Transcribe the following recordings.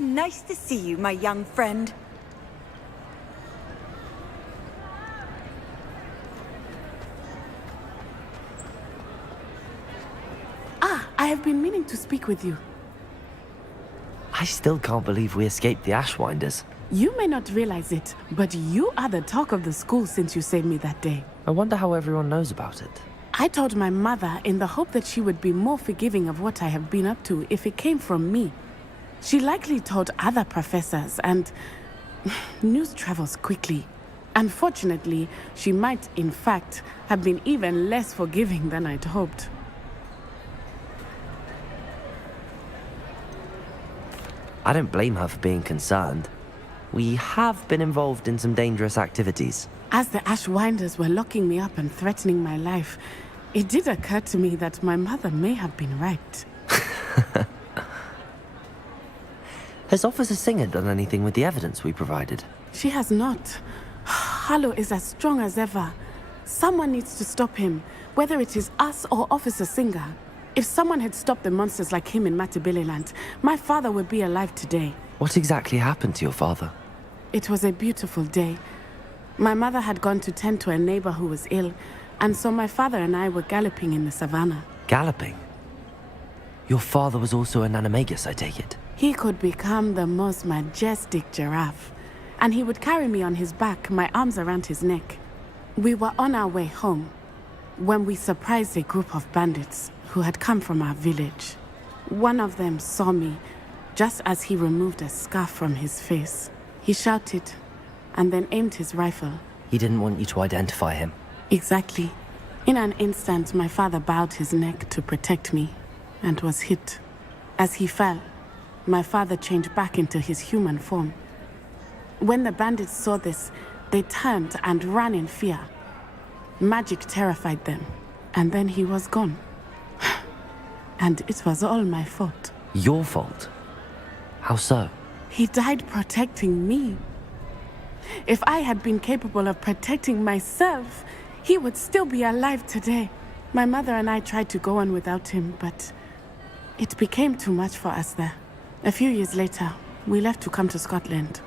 nice to see you, my young friend. I have been meaning to speak with you. I still can't believe we escaped the Ashwinders. You may not realize it, but you are the talk of the school since you saved me that day. I wonder how everyone knows about it. I told my mother in the hope that she would be more forgiving of what I have been up to if it came from me. She likely told other professors, and news travels quickly. Unfortunately, she might, in fact, have been even less forgiving than I'd hoped. I don't blame her for being concerned. We have been involved in some dangerous activities. As the Ashwinders were locking me up and threatening my life, it did occur to me that my mother may have been right. Has Officer Singer done anything with the evidence we provided? She has not. Harlow is as strong as ever. Someone needs to stop him, whether it is us or Officer Singer. If someone had stopped the monsters like him in Matabeleland, my father would be alive today. What exactly happened to your father? It was a beautiful day. My mother had gone to tend to a neighbor who was ill, and so my father and I were galloping in the savannah. Galloping? Your father was also an animagus, I take it? He could become the most majestic giraffe, and he would carry me on his back, my arms around his neck. We were on our way home when we surprised a group of bandits who had come from our village. One of them saw me just as he removed a scarf from his face. He shouted and then aimed his rifle. He didn't want you to identify him. Exactly. In an instant, my father bowed his neck to protect me and was hit. As he fell, my father changed back into his human form. When the bandits saw this, they turned and ran in fear. Magic terrified them, and then he was gone. And it was all my fault. Your fault? How so? He died protecting me. If I had been capable of protecting myself, he would still be alive today. My mother and I tried to go on without him, but it became too much for us there. A few years later, we left to come to Scotland.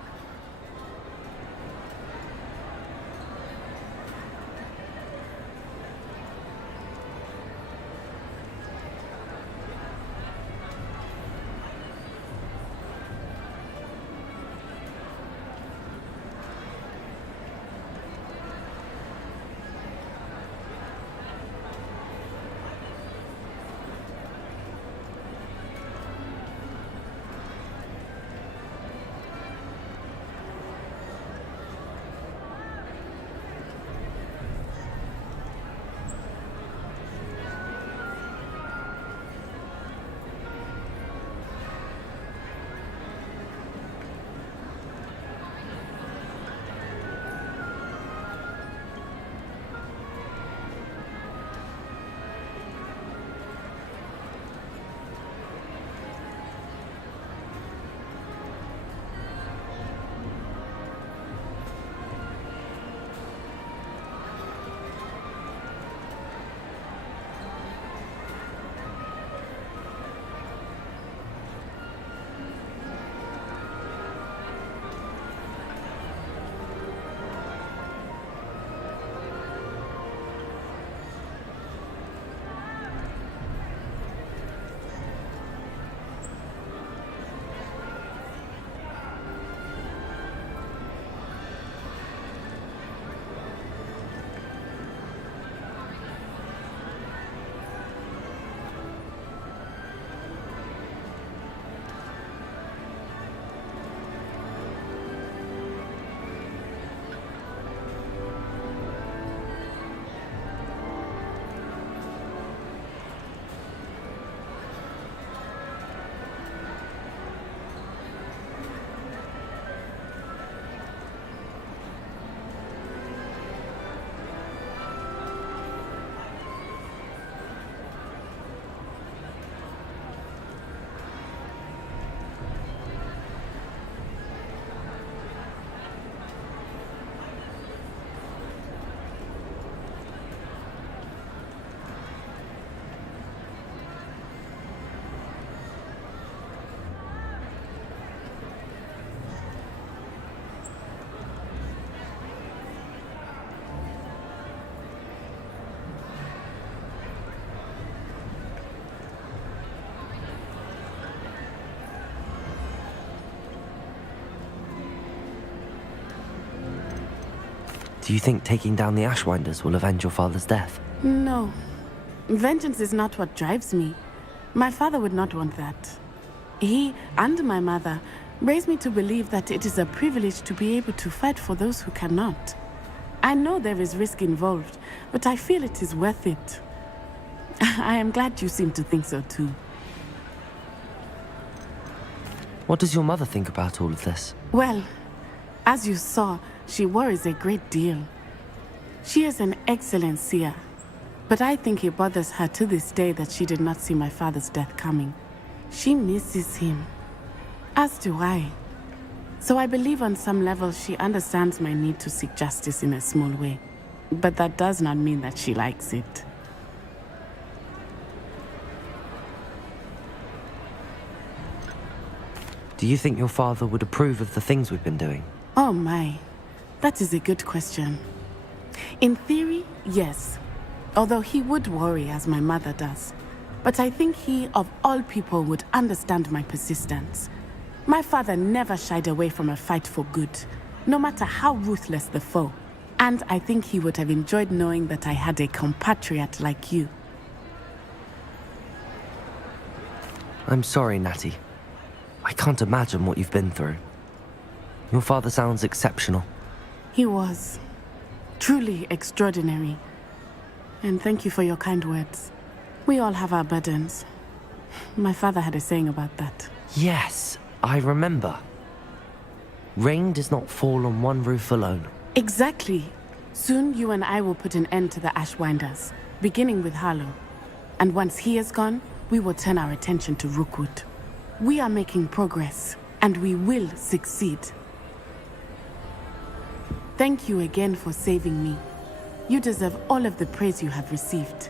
Do you think taking down the Ashwinders will avenge your father's death? No. Vengeance is not what drives me. My father would not want that. He and my mother raised me to believe that it is a privilege to be able to fight for those who cannot. I know there is risk involved, but I feel it is worth it. I am glad you seem to think so too. What does your mother think about all of this? Well, as you saw, she worries a great deal. She is an excellent seer, but I think it bothers her to this day that she did not see my father's death coming. She misses him, as do I. So I believe on some level she understands my need to seek justice in a small way, but that does not mean that she likes it. Do you think your father would approve of the things we've been doing? Oh my, that is a good question. In theory, yes. Although he would worry as my mother does. But I think he, of all people, would understand my persistence. My father never shied away from a fight for good, no matter how ruthless the foe. And I think he would have enjoyed knowing that I had a compatriot like you. I'm sorry, Natty. I can't imagine what you've been through. Your father sounds exceptional. He was. Truly extraordinary. And thank you for your kind words. We all have our burdens. My father had a saying about that. Yes, I remember. Rain does not fall on one roof alone. Exactly. Soon you and I will put an end to the Ashwinders, beginning with Harlow. And once he is gone, we will turn our attention to Rookwood. We are making progress, and we will succeed. Thank you again for saving me. You deserve all of the praise you have received.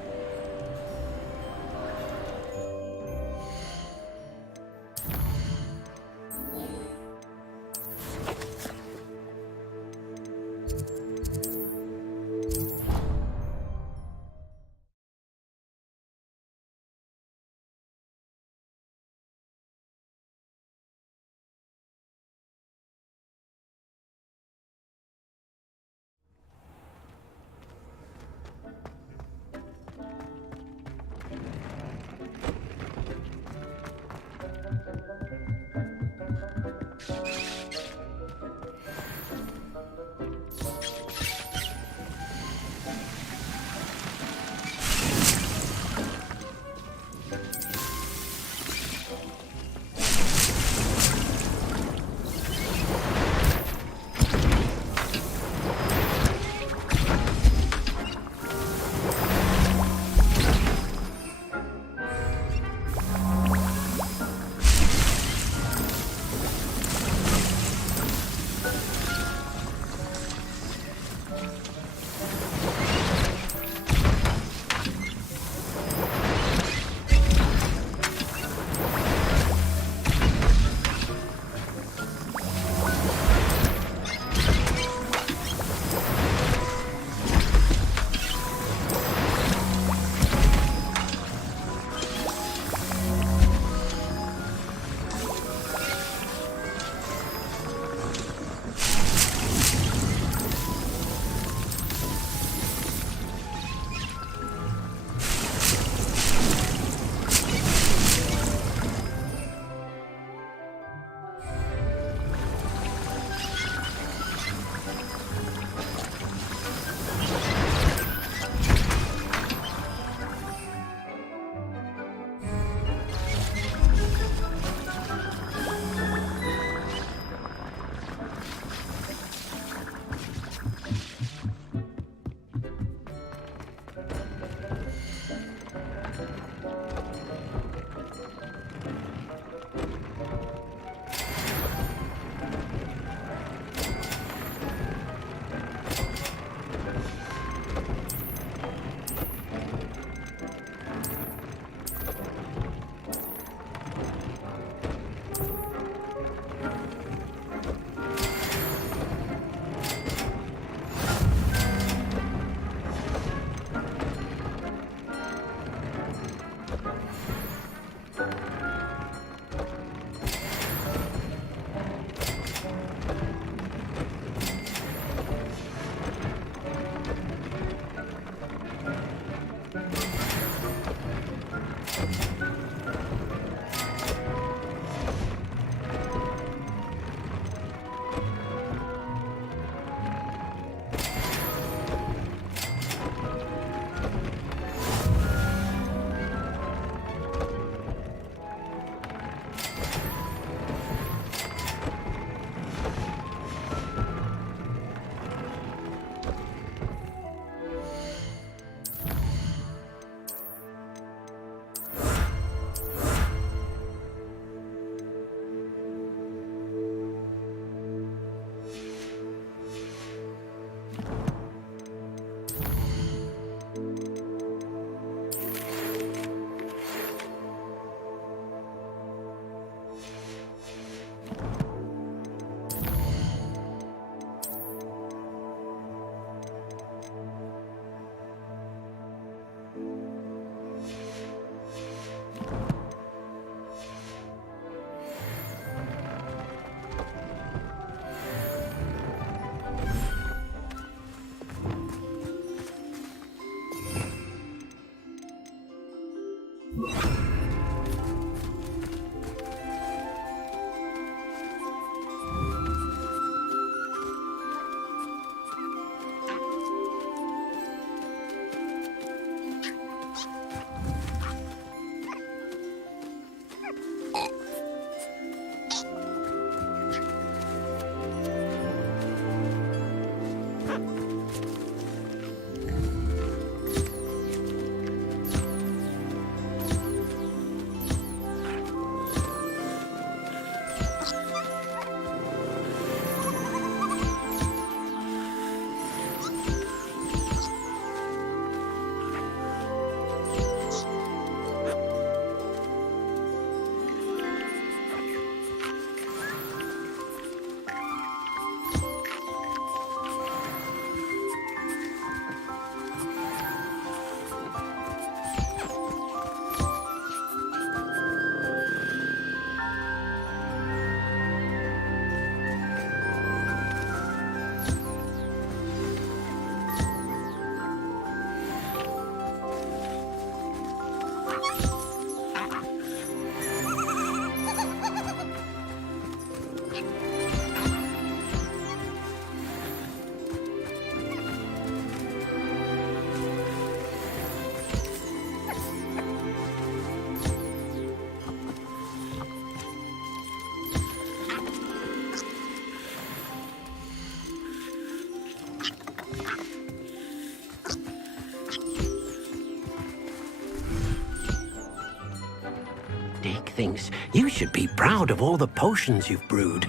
thinks you should be proud of all the potions you've brewed.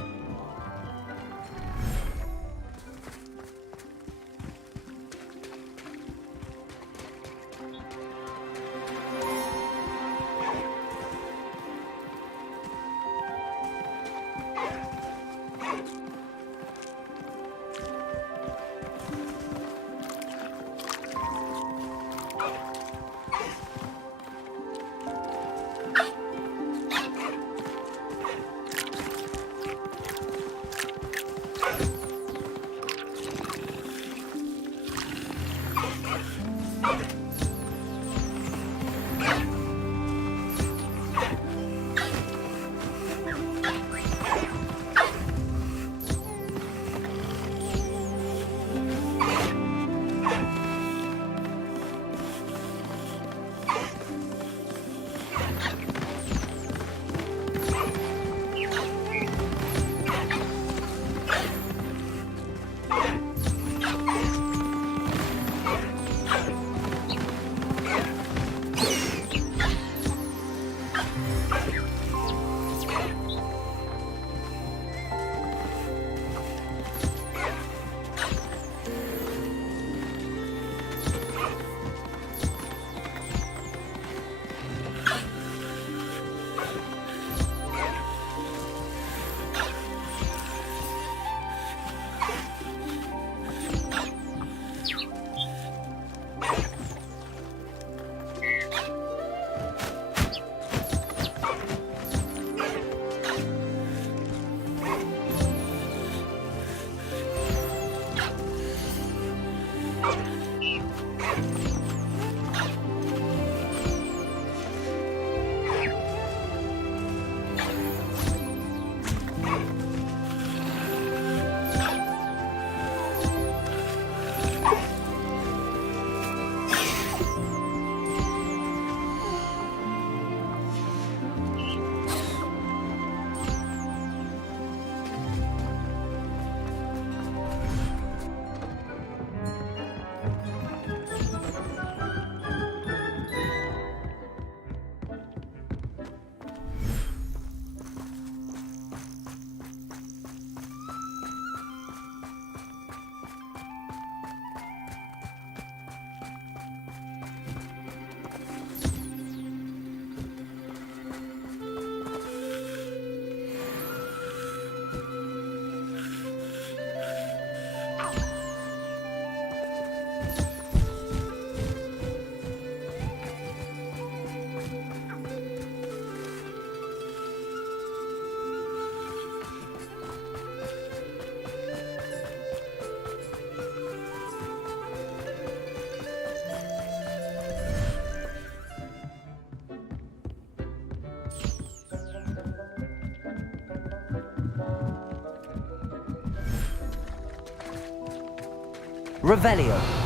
Revelio.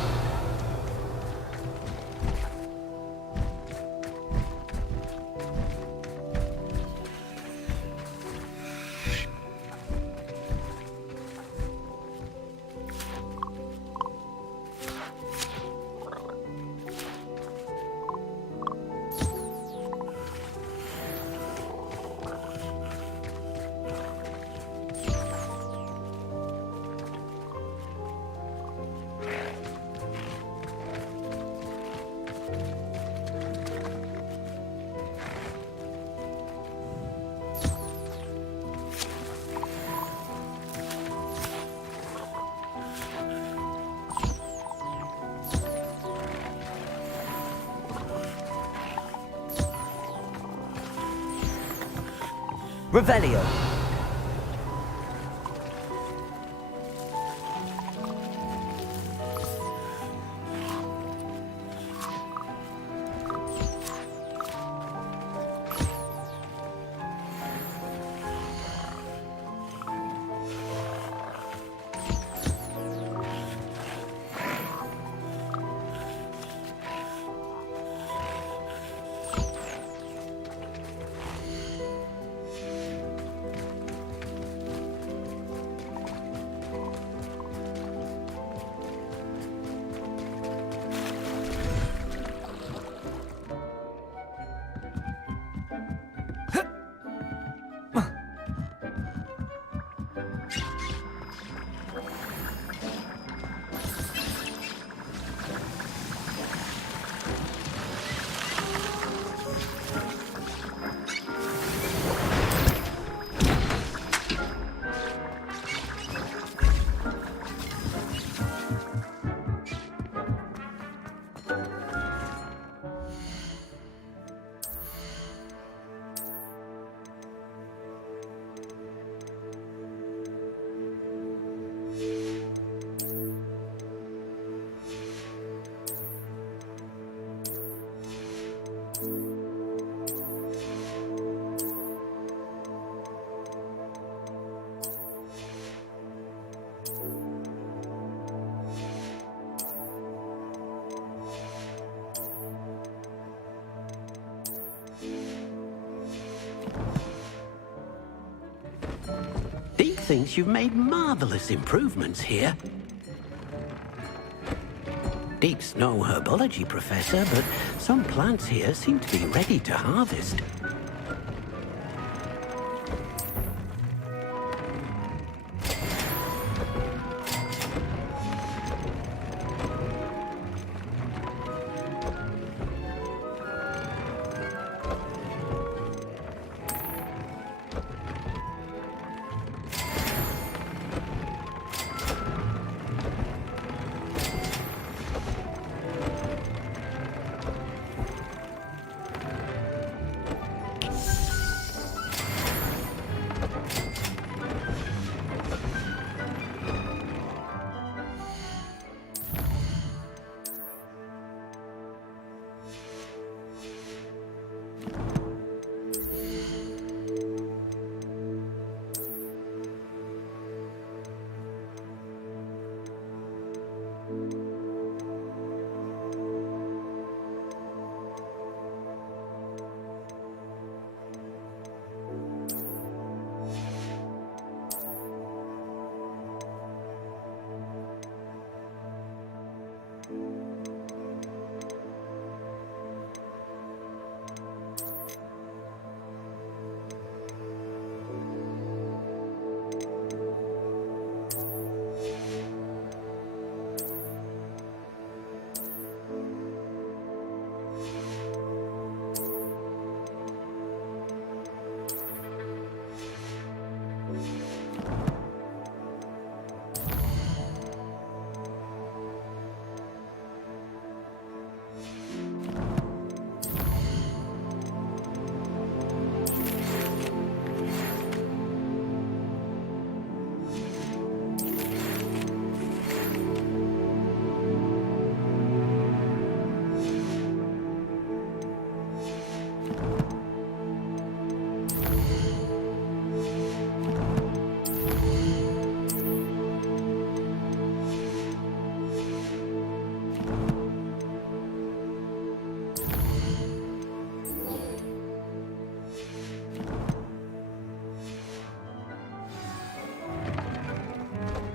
Revelio. thinks you've made marvelous improvements here. Deek's no herbology professor, but some plants here seem to be ready to harvest.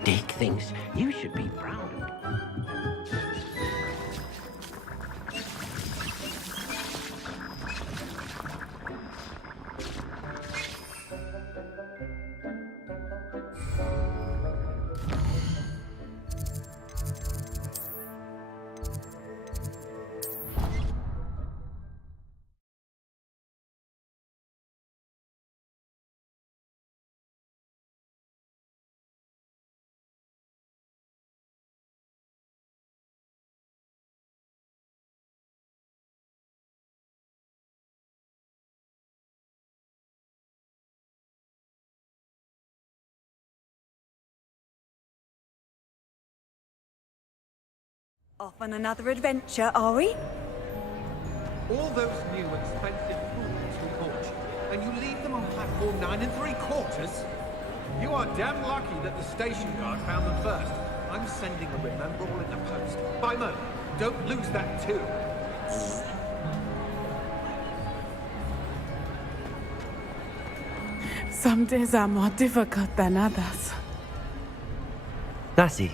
Deek thinks you should be proud of it. Off on another adventure, are we? All those new expensive fools we bought you, and you leave them on platform 9 3/4? You are damn lucky that the station guard found them first. I'm sending a rememberable in the post. Bimo, don't lose that too. Some days are more difficult than others. Natty,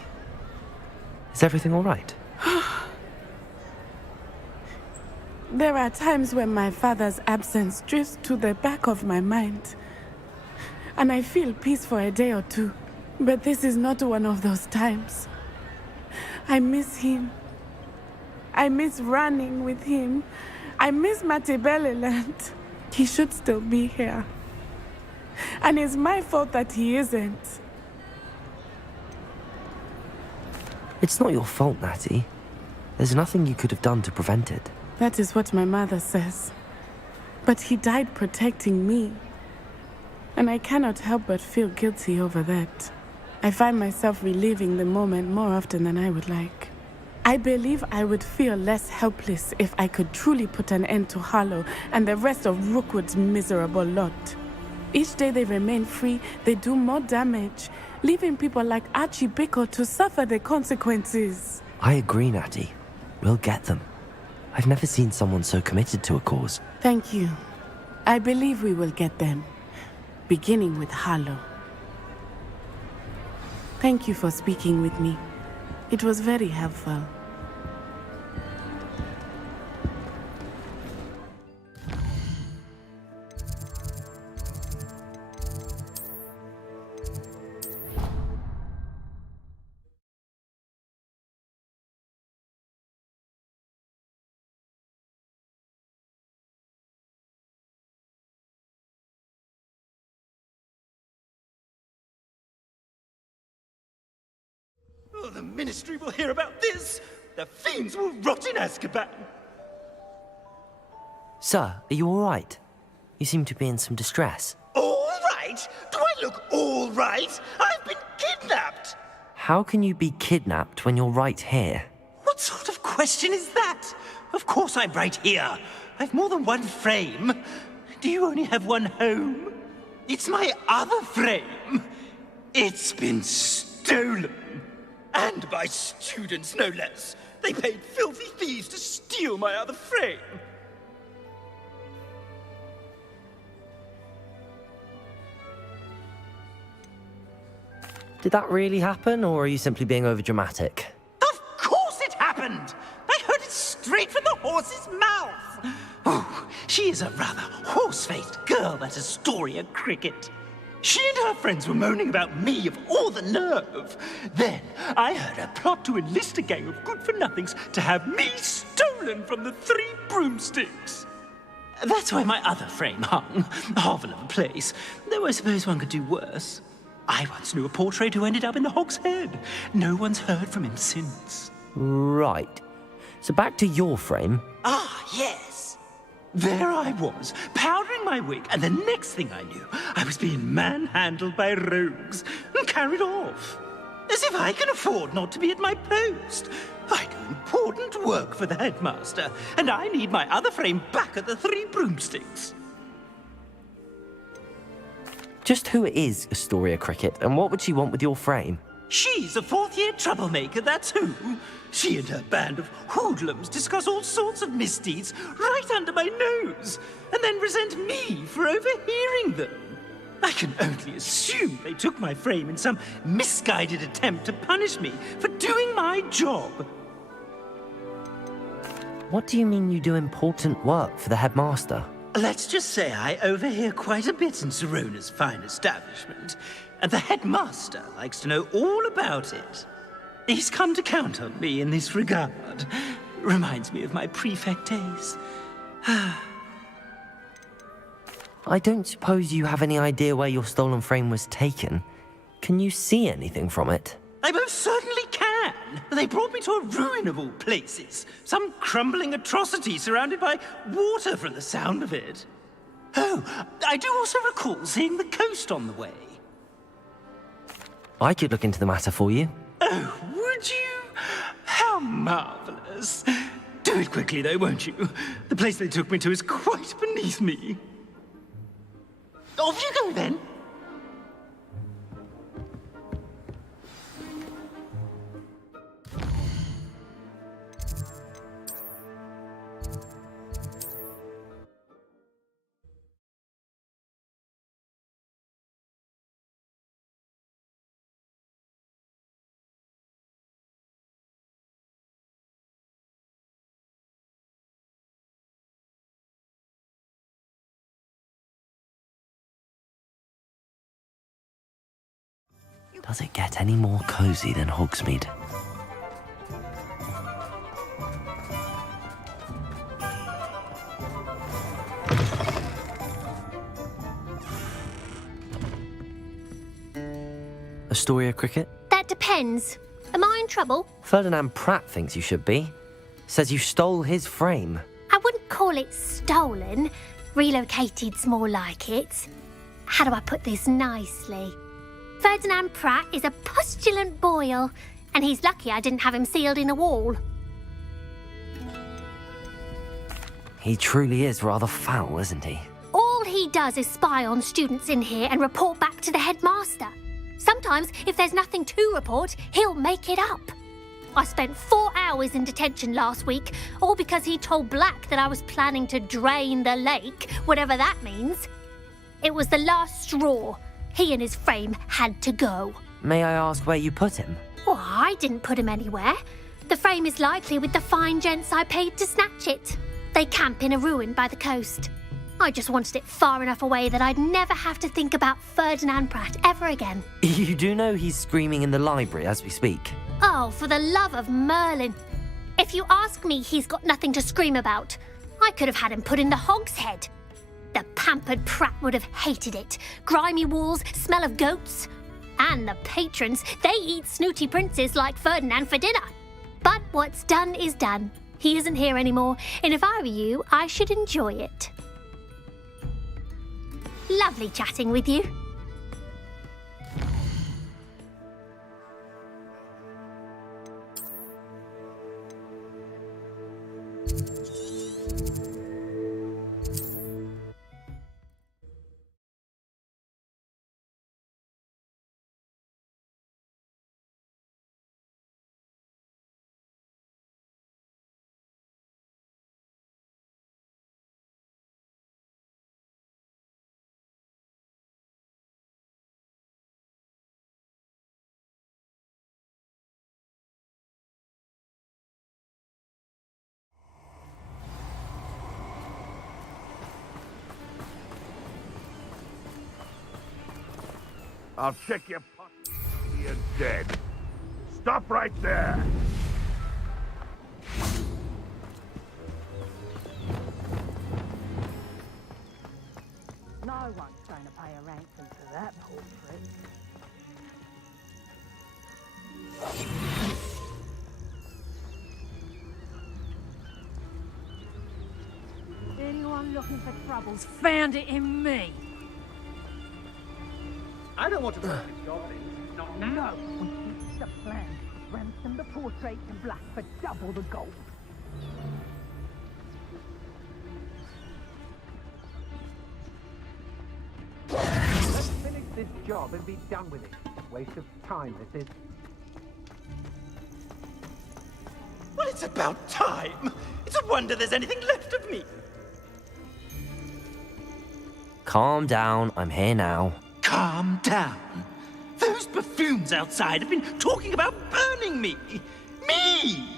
is everything all right? There are times when my father's absence drifts to the back of my mind, and I feel peace for a day or two. But this is not one of those times. I miss him. I miss running with him. I miss Matibeleland. He should still be here. And it's my fault that he isn't. It's not your fault, Natty. There's nothing you could have done to prevent it. That is what my mother says. But he died protecting me. And I cannot help but feel guilty over that. I find myself reliving the moment more often than I would like. I believe I would feel less helpless if I could truly put an end to Harlow and the rest of Rookwood's miserable lot. Each day they remain free, they do more damage, leaving people like Archie Bickle to suffer the consequences. I agree, Natty. We'll get them. I've never seen someone so committed to a cause. Thank you. I believe we will get them, beginning with Harlow. Thank you for speaking with me. It was very helpful. Oh, the Ministry will hear about this! The fiends will rot in Azkaban! Sir, are you all right? You seem to be in some distress. All right? Do I look all right? I've been kidnapped! How can you be kidnapped when you're right here? What sort of question is that? Of course I'm right here. I've more than one frame. Do you only have one home? It's my other frame. It's been stolen. And by students, no less. They paid filthy thieves to steal my other frame. Did that really happen, or are you simply being overdramatic? Of course it happened! I heard it straight from the horse's mouth! Oh, she is a rather horse-faced girl, that Astoria Cricket. She and her friends were moaning about me of all the nerve. Then I heard her plot to enlist a gang of good-for-nothings to have me stolen from the 3 broomsticks. That's why my other frame hung. A hovel of a place. Though I suppose one could do worse. I once knew a portrait who ended up in the Hog's Head. No one's heard from him since. Right. So back to your frame. Ah, yes. There I was, powdering my wig, and the next thing I knew, I was being manhandled by rogues and carried off. As if I can afford not to be at my post. I do important work for the headmaster, and I need my other frame back at the 3 broomsticks. Just who is Astoria Cricket, and what would she want with your frame? She's a 4th-year troublemaker, that's who. She and her band of hoodlums discuss all sorts of misdeeds right under my nose, and then resent me for overhearing them. I can only assume they took my frame in some misguided attempt to punish me for doing my job. What do you mean you do important work for the headmaster? Let's just say I overhear quite a bit in Sirona's fine establishment, and the headmaster likes to know all about it. He's come to count on me in this regard. Reminds me of my prefect days. I don't suppose you have any idea where your stolen frame was taken. Can you see anything from it? I most certainly can. They brought me to a ruin of all places. Some crumbling atrocity surrounded by water from the sound of it. Oh, I do also recall seeing the coast on the way. I could look into the matter for you. Oh, would you? How marvelous. Do it quickly, though, won't you? The place they took me to is quite beneath me. Off you go, then. Does it get any more cozy than Hogsmeade? Astoria Cricket? That depends. Am I in trouble? Ferdinand Pratt thinks you should be. Says you stole his frame. I wouldn't call it stolen. Relocated's more like it. How do I put this nicely? Ferdinand Pratt is a postulant boil, and he's lucky I didn't have him sealed in a wall. He truly is rather foul, isn't he? All he does is spy on students in here and report back to the headmaster. Sometimes, if there's nothing to report, he'll make it up. I spent 4 hours in detention last week, all because he told Black that I was planning to drain the lake, whatever that means. It was the last straw. He and his frame had to go. May I ask where you put him? Well, I didn't put him anywhere. The frame is likely with the fine gents I paid to snatch it. They camp in a ruin by the coast. I just wanted it far enough away that I'd never have to think about Ferdinand Pratt ever again. You do know he's screaming in the library as we speak. Oh, for the love of Merlin. If you ask me, he's got nothing to scream about. I could have had him put in the hogshead. The pampered Pratt would have hated it. Grimy walls, smell of goats. And the patrons, they eat snooty princes like Ferdinand for dinner. But what's done is done. He isn't here anymore, and if I were you, I should enjoy it. Lovely chatting with you. I'll check your pot. You're dead. Stop right there. No one's going to pay a ransom for that portrait. Anyone looking for troubles found it in me. I don't want to work with goblins. Not now. No, we fixed the plan. Ransom the portrait in black for double the gold. Let's finish this job and be done with it. Waste of time, this is. Well, it's about time. It's a wonder there's anything left of me. Calm down, I'm here now. Calm down. Those buffoons outside have been talking about burning me. Me!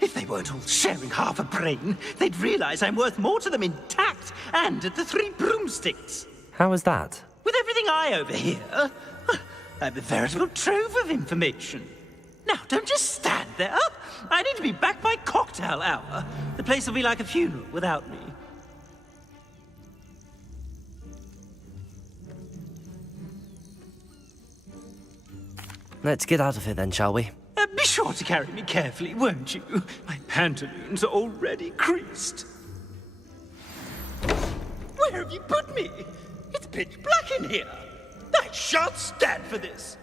If they weren't all sharing half a brain, they'd realize I'm worth more to them intact and at the 3 broomsticks. How was that? With everything I overhear, I'm a veritable trove of information. Now, don't just stand there. I need to be back by cocktail hour. The place will be like a funeral without me. Let's get out of here then, shall we? Be sure to carry me carefully, won't you? My pantaloons are already creased. Where have you put me? It's pitch black in here. I shan't stand for this.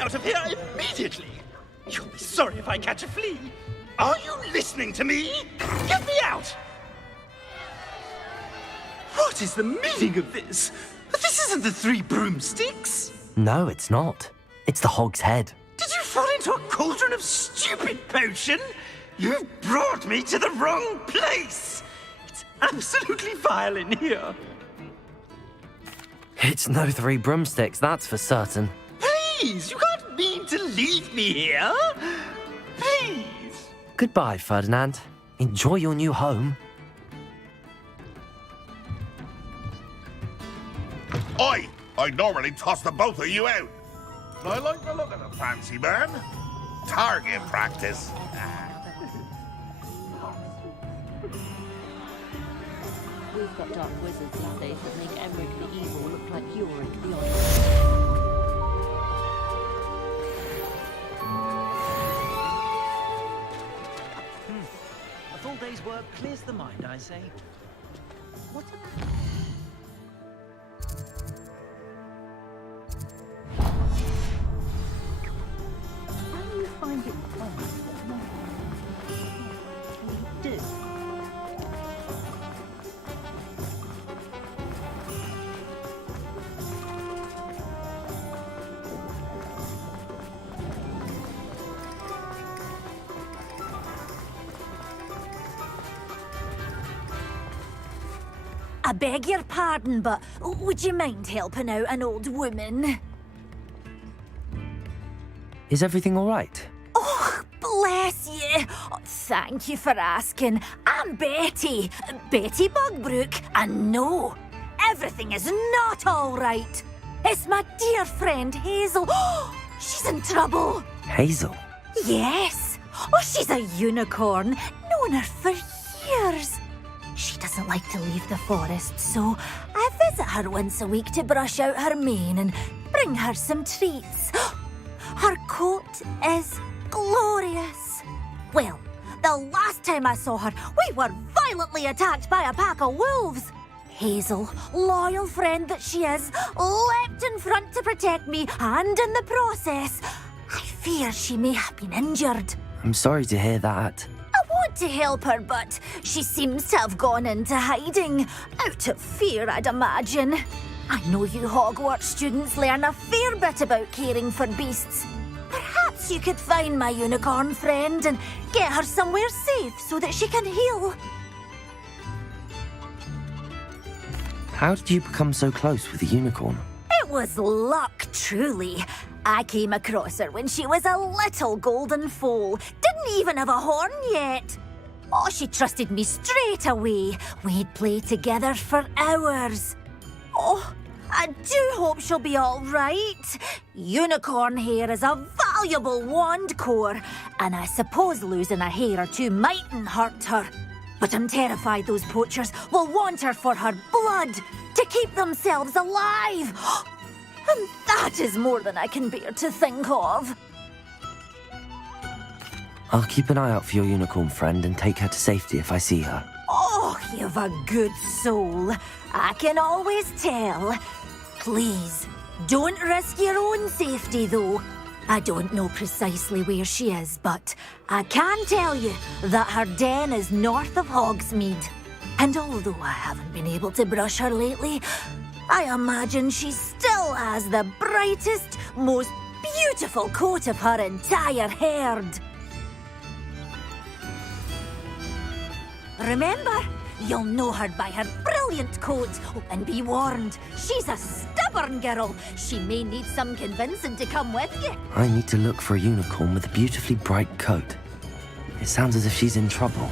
Out of here immediately! You'll be sorry if I catch a flea. Are you listening to me? Get me out! What is the meaning of this? This isn't the 3 broomsticks. No, it's not. It's the Hog's Head. Did you fall into a cauldron of stupid potion? You've brought me to the wrong place. It's absolutely vile in here. It's no 3 broomsticks, that's for certain. Please, you can't mean to leave me here. Please. Goodbye, Ferdinand. Enjoy your new home. Oi! I'd normally toss the both of you out. I like the look of the fancy man. Target practice. We've got dark wizards these days that make Emmerich the evil look like Ulrich the honest. A full day's work clears the mind, I say. What's it? How do you find it fun? What do you do? I beg your pardon, but would you mind helping out an old woman? Is everything all right? Oh, bless you. Oh, thank you for asking. I'm Betty. Betty Bugbrook. And no, everything is not all right. It's my dear friend Hazel. Oh, she's in trouble. Hazel? Yes. Oh, she's a unicorn. Known her for years. She doesn't like to leave the forest, so I visit her once a week to brush out her mane and bring her some treats. Her coat is glorious. Well, the last time I saw her, we were violently attacked by a pack of wolves. Hazel, loyal friend that she is, leapt in front to protect me, and in the process, I fear she may have been injured. I'm sorry to hear that. I want to help her, but she seems to have gone into hiding. Out of fear, I'd imagine. I know you Hogwarts students learn a fair bit about caring for beasts. Perhaps you could find my unicorn friend and get her somewhere safe so that she can heal. How did you become so close with the unicorn? It was luck, truly. I came across her when she was a little golden foal. Didn't even have a horn yet. Oh, she trusted me straight away. We'd play together for hours. Oh, I do hope she'll be all right. Unicorn hair is a valuable wand core, and I suppose losing a hair or two mightn't hurt her. But I'm terrified those poachers will want her for her blood, to keep themselves alive. And that is more than I can bear to think of. I'll keep an eye out for your unicorn friend and take her to safety if I see her. Oh, you've a good soul. I can always tell. Please, don't risk your own safety, though. I don't know precisely where she is, but I can tell you that her den is north of Hogsmeade. And although I haven't been able to brush her lately, I imagine she still has the brightest, most beautiful coat of her entire herd. Remember, you'll know her by her brilliant coat. Oh, and be warned, she's a stubborn girl. She may need some convincing to come with you. I need to look for a unicorn with a beautifully bright coat. It sounds as if she's in trouble.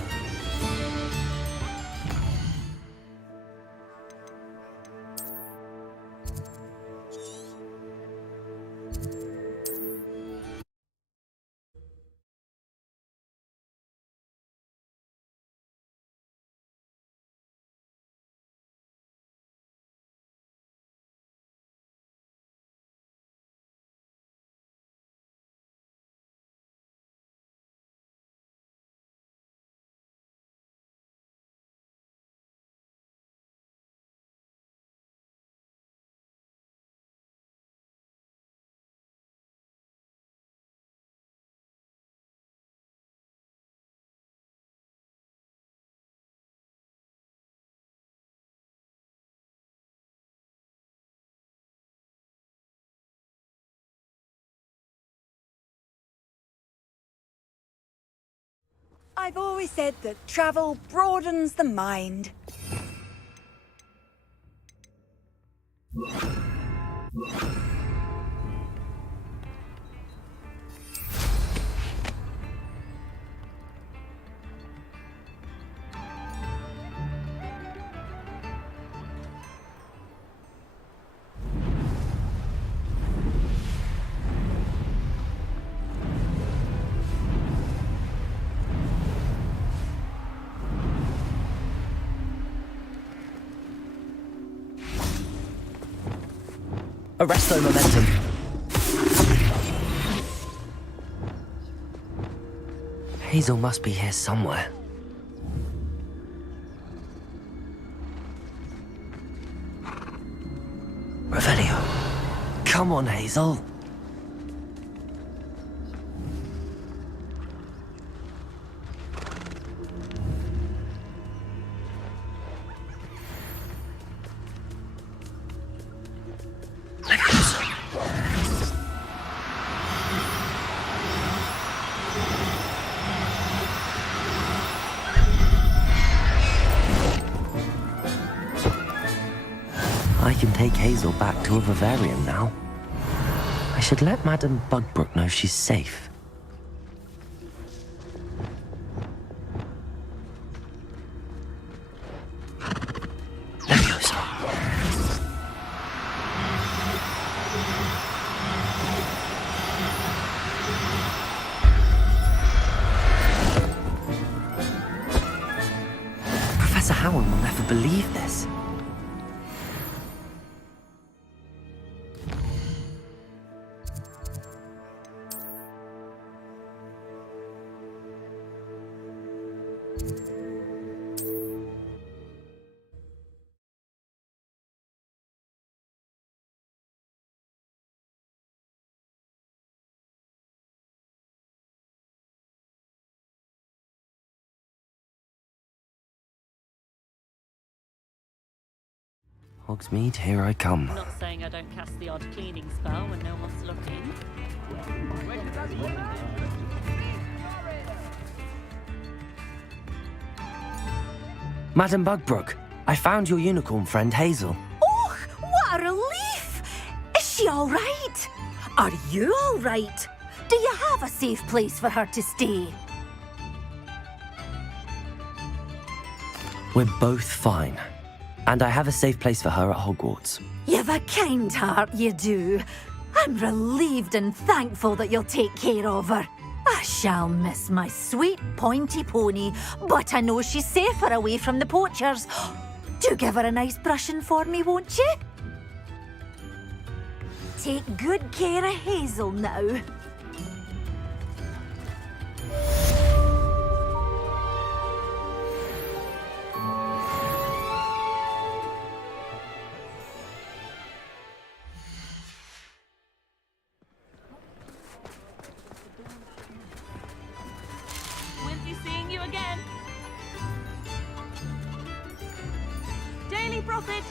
I've always said that travel broadens the mind. Arresto momentum. Hazel must be here somewhere. Revelio. Come on, Hazel. I can take Hazel back to a vivarium now. I should let Madame Bugbrook know she's safe. Leviosa. Professor Howard will never believe this. Hogsmeade, here I come. Not saying I don't cast the odd cleaning spell when no one's looking. Madame Bugbrook, I found your unicorn friend Hazel. Oh, what a relief! Is she all right? Are you all right? Do you have a safe place for her to stay? We're both fine. And I have a safe place for her at Hogwarts. You've a kind heart, you do. I'm relieved and thankful that you'll take care of her. I shall miss my sweet pointy pony, but I know she's safer away from the poachers. Do give her a nice brushing for me, won't you? Take good care of Hazel now. Profit!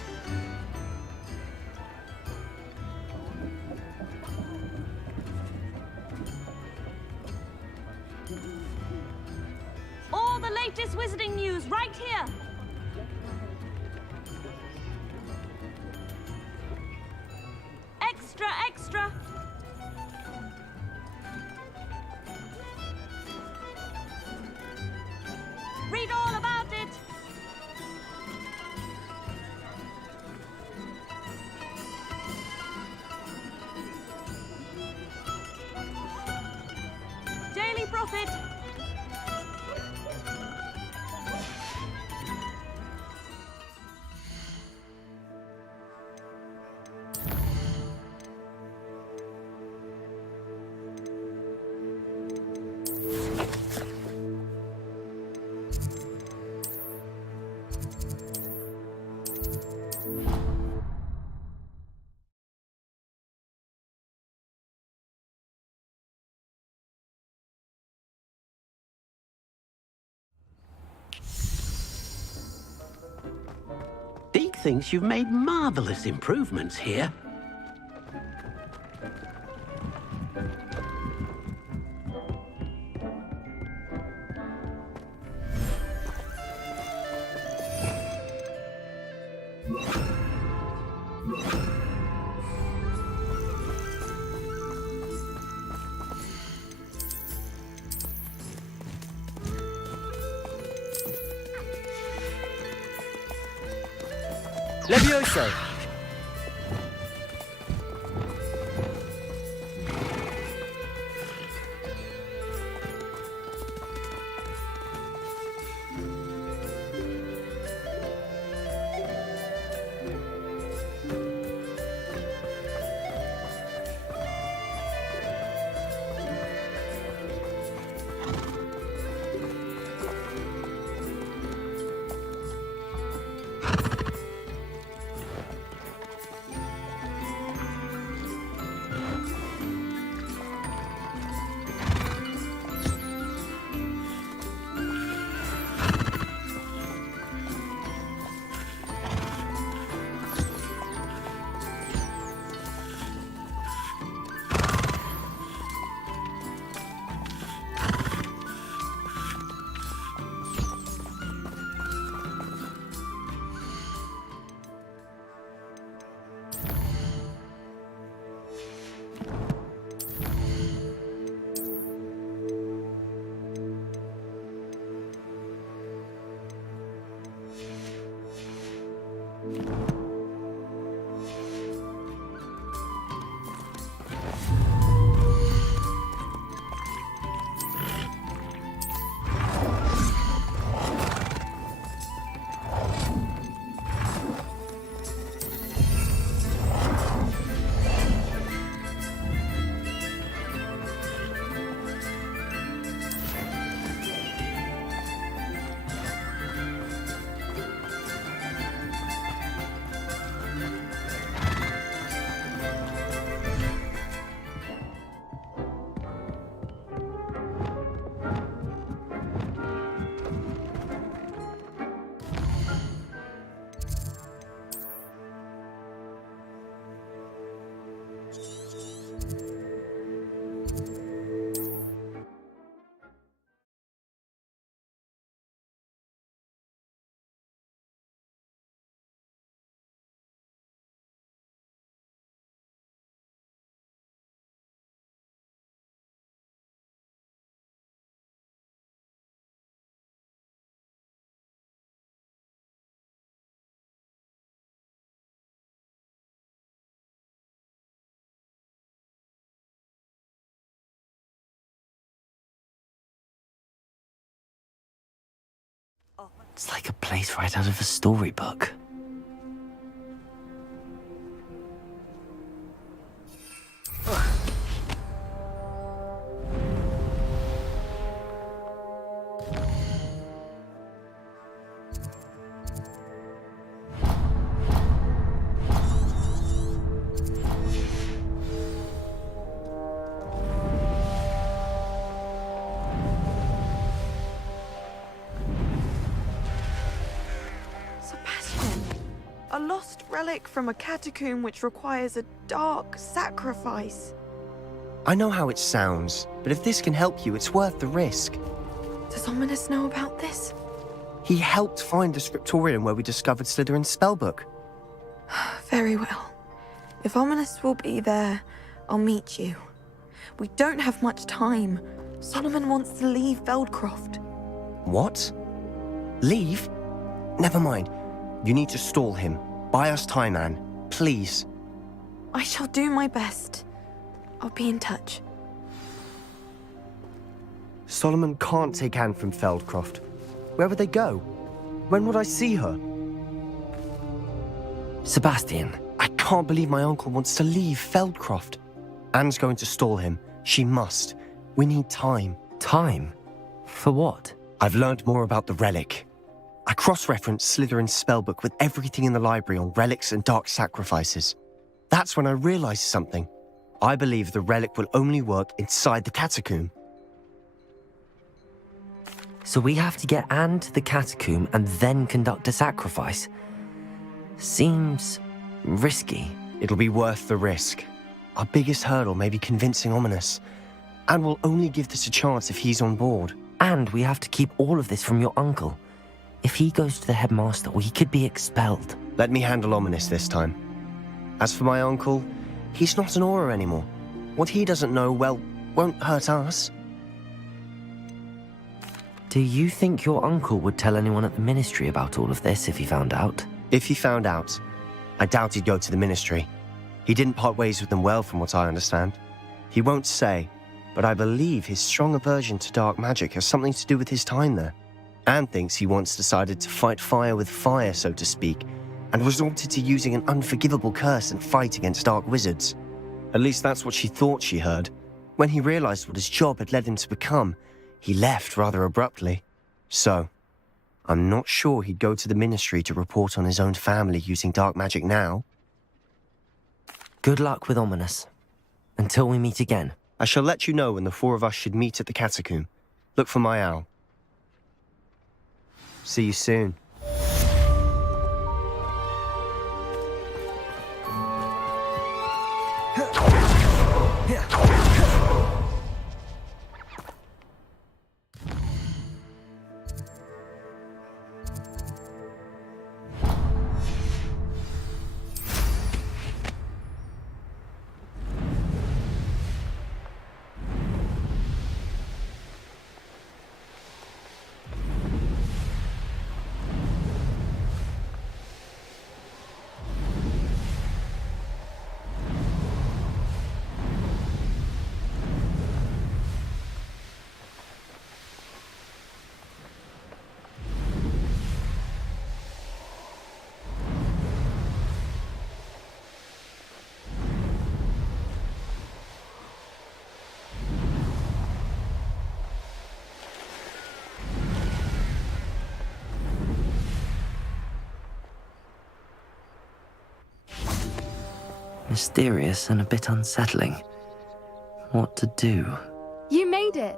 All the latest wizarding news right here! Extra, extra! Read all about it! Profit. Deke thinks you've made marvelous improvements here. Levioso! It's like a place right out of a storybook. A lost relic from a catacomb which requires a dark sacrifice. I know how it sounds, but if this can help you, it's worth the risk. Does Ominous know about this? He helped find the scriptorium where we discovered Slytherin's spellbook. Very well. If Ominous will be there, I'll meet you. We don't have much time. Solomon wants to leave Feldcroft. What? Leave? Never mind. You need to stall him. Buy us time, Anne. Please. I shall do my best. I'll be in touch. Solomon can't take Anne from Feldcroft. Where would they go? When would I see her? Sebastian. I can't believe my uncle wants to leave Feldcroft. Anne's going to stall him. She must. We need time. Time? For what? I've learned more about the relic. I cross-referenced Slytherin's spellbook with everything in the library on relics and dark sacrifices. That's when I realized something. I believe the relic will only work inside the catacomb. So we have to get Anne to the catacomb and then conduct a sacrifice? Seems risky. It'll be worth the risk. Our biggest hurdle may be convincing Ominous. And we'll only give this a chance if he's on board. And we have to keep all of this from your uncle. If he goes to the headmaster, he could be expelled. Let me handle Ominous this time. As for my uncle, he's not an Auror anymore. What he doesn't know, well, won't hurt us. Do you think your uncle would tell anyone at the ministry about all of this if he found out? If he found out, I doubt he'd go to the ministry. He didn't part ways with them well, from what I understand. He won't say, but I believe his strong aversion to dark magic has something to do with his time there. Anne thinks he once decided to fight fire with fire, so to speak, and resorted to using an unforgivable curse and fight against dark wizards. At least that's what she thought she heard. When he realized what his job had led him to become, he left rather abruptly. So, I'm not sure he'd go to the ministry to report on his own family using dark magic now. Good luck with Ominous. Until we meet again. I shall let you know when the four of us should meet at the catacomb. Look for my owl. See you soon. Mysterious and a bit unsettling. What to do? You made it!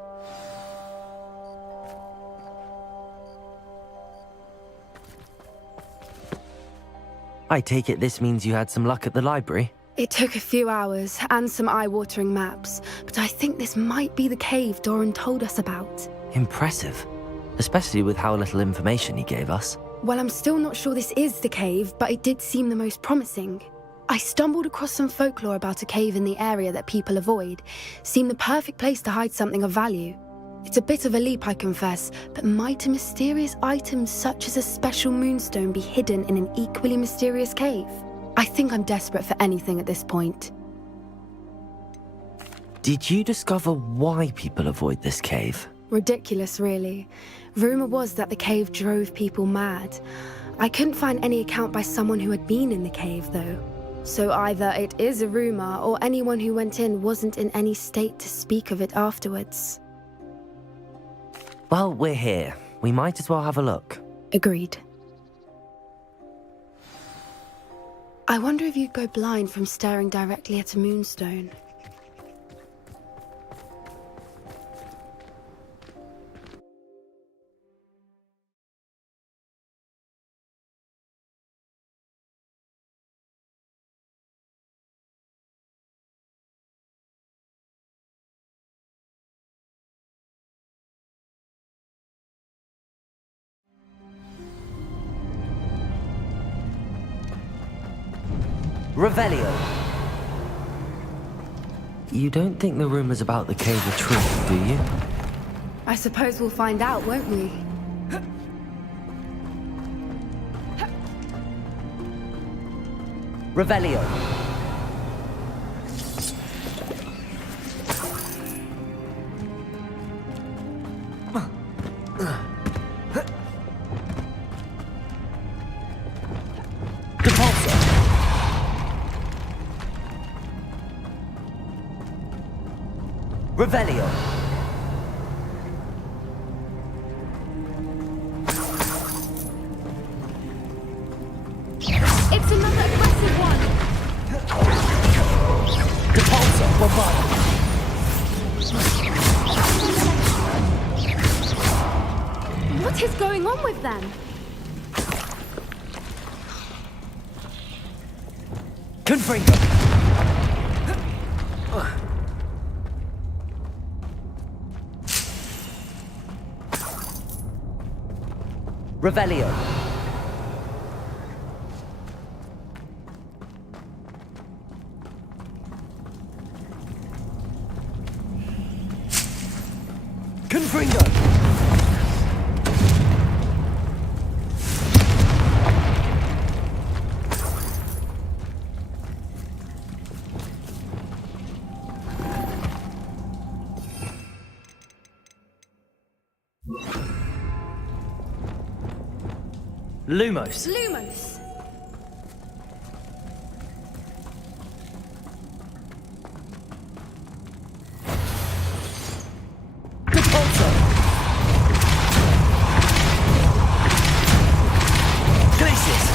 I take it this means you had some luck at the library? It took a few hours and some eye-watering maps, but I think this might be the cave Doran told us about. Impressive. Especially with how little information he gave us. Well, I'm still not sure this is the cave, but it did seem the most promising. I stumbled across some folklore about a cave in the area that people avoid. Seemed the perfect place to hide something of value. It's a bit of a leap, I confess, but might a mysterious item such as a special moonstone be hidden in an equally mysterious cave? I think I'm desperate for anything at this point. Did you discover why people avoid this cave? Ridiculous, really. Rumor was that the cave drove people mad. I couldn't find any account by someone who had been in the cave, though. So either it is a rumor, or anyone who went in wasn't in any state to speak of it afterwards. Well, we're here. We might as well have a look. Agreed. I wonder if you'd go blind from staring directly at a moonstone. Revelio. You don't think the rumors about the cave are true, do you? I suppose we'll find out, won't we? Revelio. Revelio. It's another aggressive one. Depulsor, bombard. What is going on with them? Confringo. Revelio. Confringo. Lumos. Lumos. Depulsor. Glacius.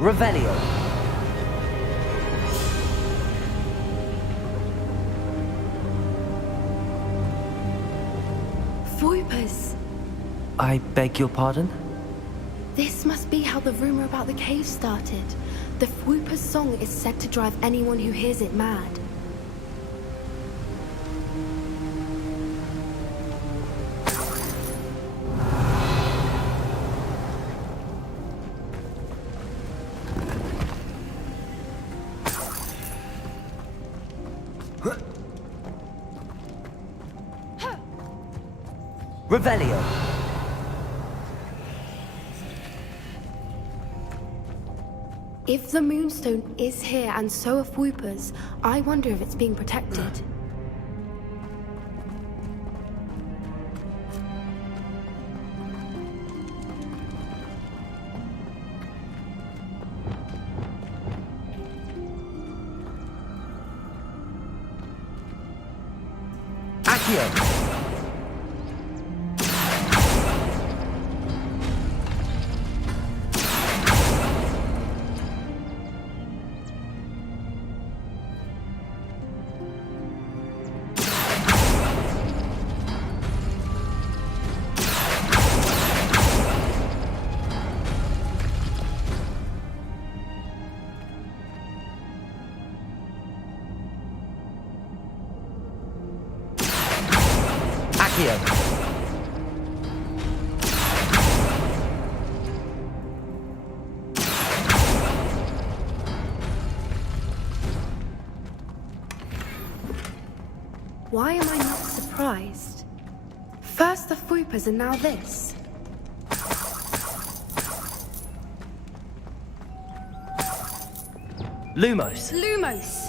Revelio. Voipers. I beg your pardon? This must be how the rumor about the cave started. The Voipers' song is said to drive anyone who hears it mad. Revelio. If the Moonstone is here and so are Voipers, I wonder if it's being protected. Accio. Accio. Why am I not surprised? First the Fupas and now this. Lumos. Lumos!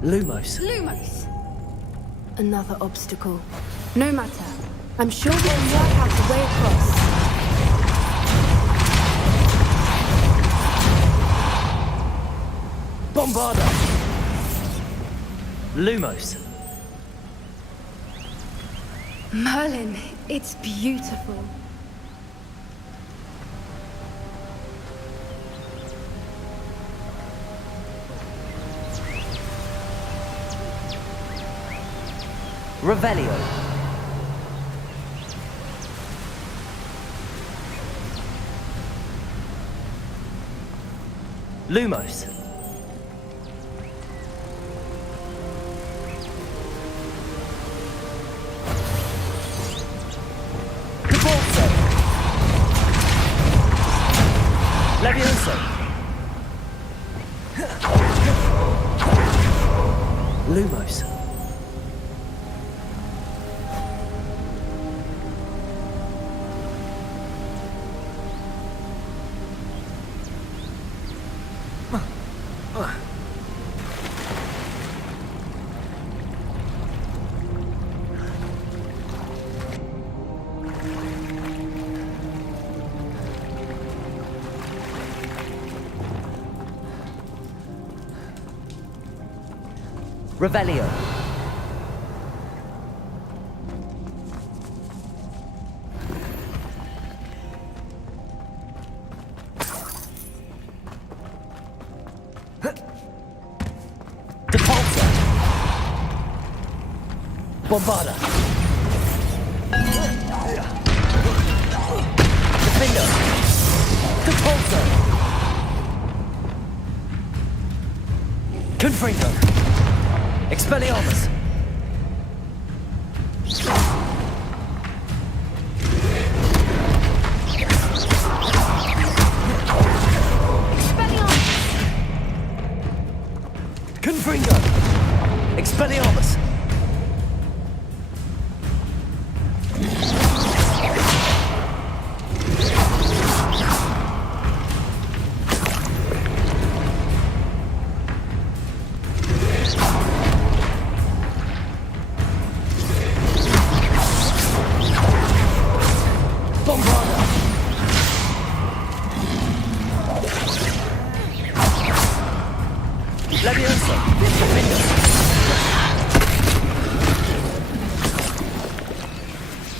Lumos. Lumos! Another obstacle. No matter. I'm sure we can work out a way across. Bombarda. Lumos. Merlin, it's beautiful. Revelio. Lumos. Caborso. Levioso. Lumos. Revelio. Depulso. Bombarda. Defender. Depulso. Confringo. Expelliarmus! Expelliarmus! Confringo! Expelliarmus!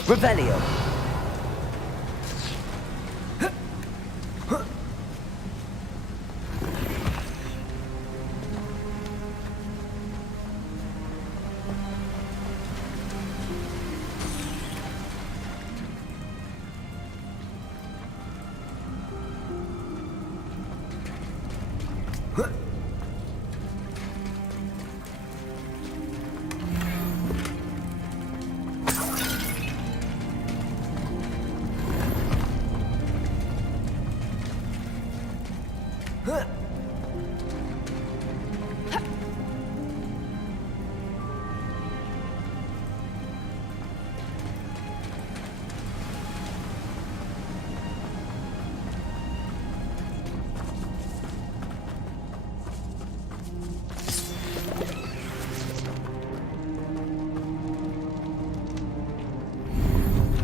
Revelio.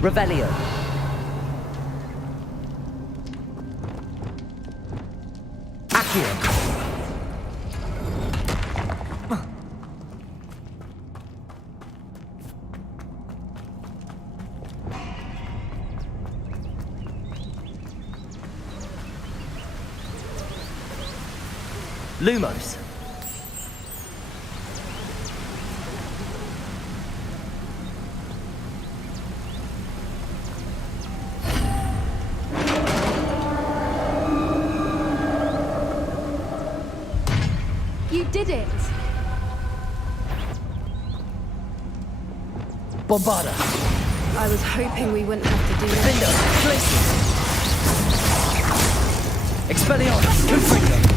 Revelio. Accio. Lumos. You did it! Bombarda. I was hoping we wouldn't have to do that. Window. Glacier. Expelliarmus. Confringo.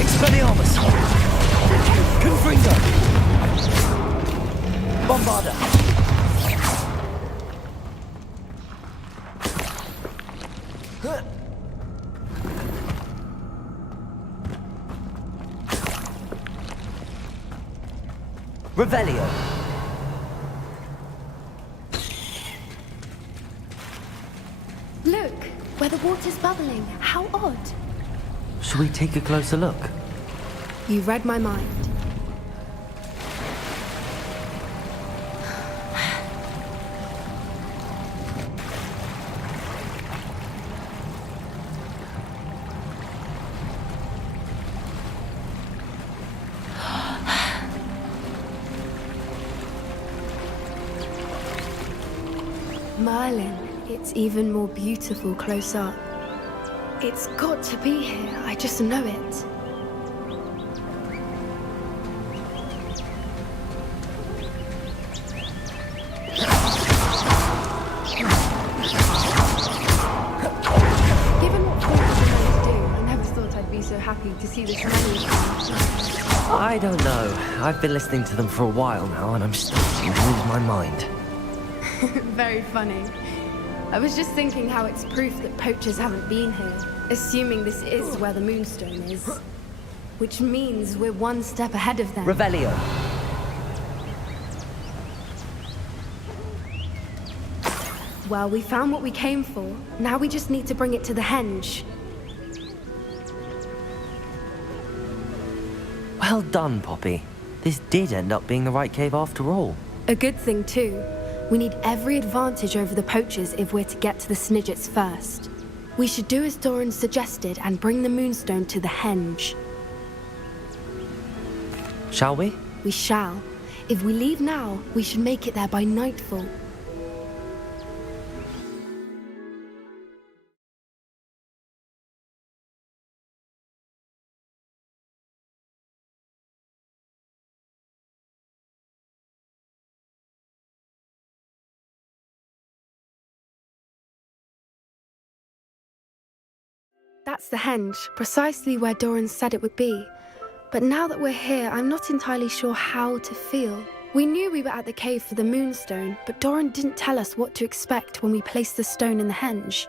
Expelliarmus. Confringo. Bombarda. Revelio. Look, where the water's bubbling. How odd. Shall we take a closer look? You read my mind. Merlin, it's even more beautiful close up. It's got to be here, I just know it. Given what Paul was meant to do, I never thought I'd be so happy to see this many times. I don't know. I've been listening to them for a while now, and I'm starting to lose my mind. Very funny. I was just thinking how it's proof that poachers haven't been here, assuming this is where the Moonstone is. Which means we're one step ahead of them. Revelio. Well, we found what we came for. Now we just need to bring it to the henge. Well done, Poppy. This did end up being the right cave after all. A good thing, too. We need every advantage over the poachers if we're to get to the Snidgets first. We should do as Doran suggested and bring the Moonstone to the henge. Shall we? We shall. If we leave now, we should make it there by nightfall. That's the henge, precisely where Doran said it would be. But now that we're here, I'm not entirely sure how to feel. We knew we were at the cave for the Moonstone, but Doran didn't tell us what to expect when we placed the stone in the henge.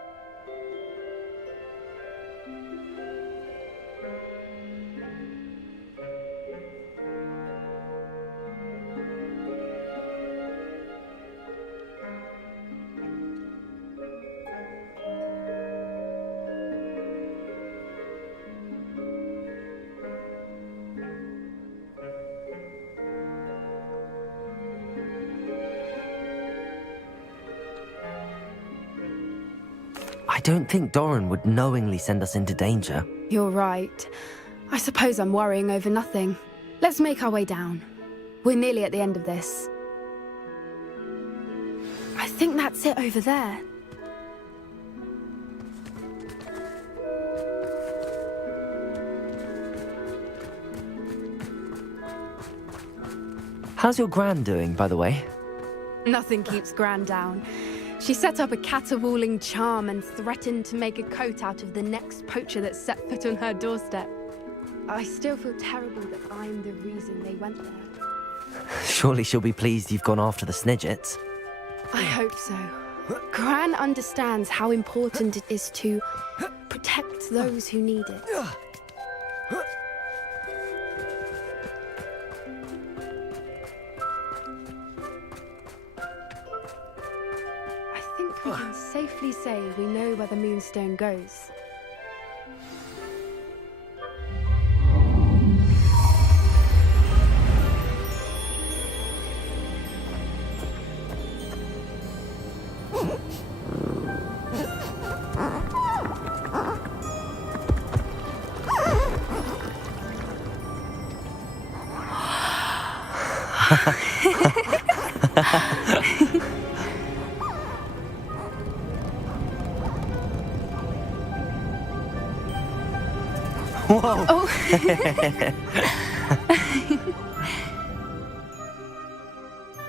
I don't think Doran would knowingly send us into danger. You're right. I suppose I'm worrying over nothing. Let's make our way down. We're nearly at the end of this. I think that's it over there. How's your Gran doing, by the way? Nothing keeps Gran down. She set up a caterwauling charm and threatened to make a coat out of the next poacher that set foot on her doorstep. I still feel terrible that I'm the reason they went there. Surely she'll be pleased you've gone after the Snidgets. I hope so. Gran understands how important it is to protect those who need it. We can safely say we know where the Moonstone goes. Whoa! Oh.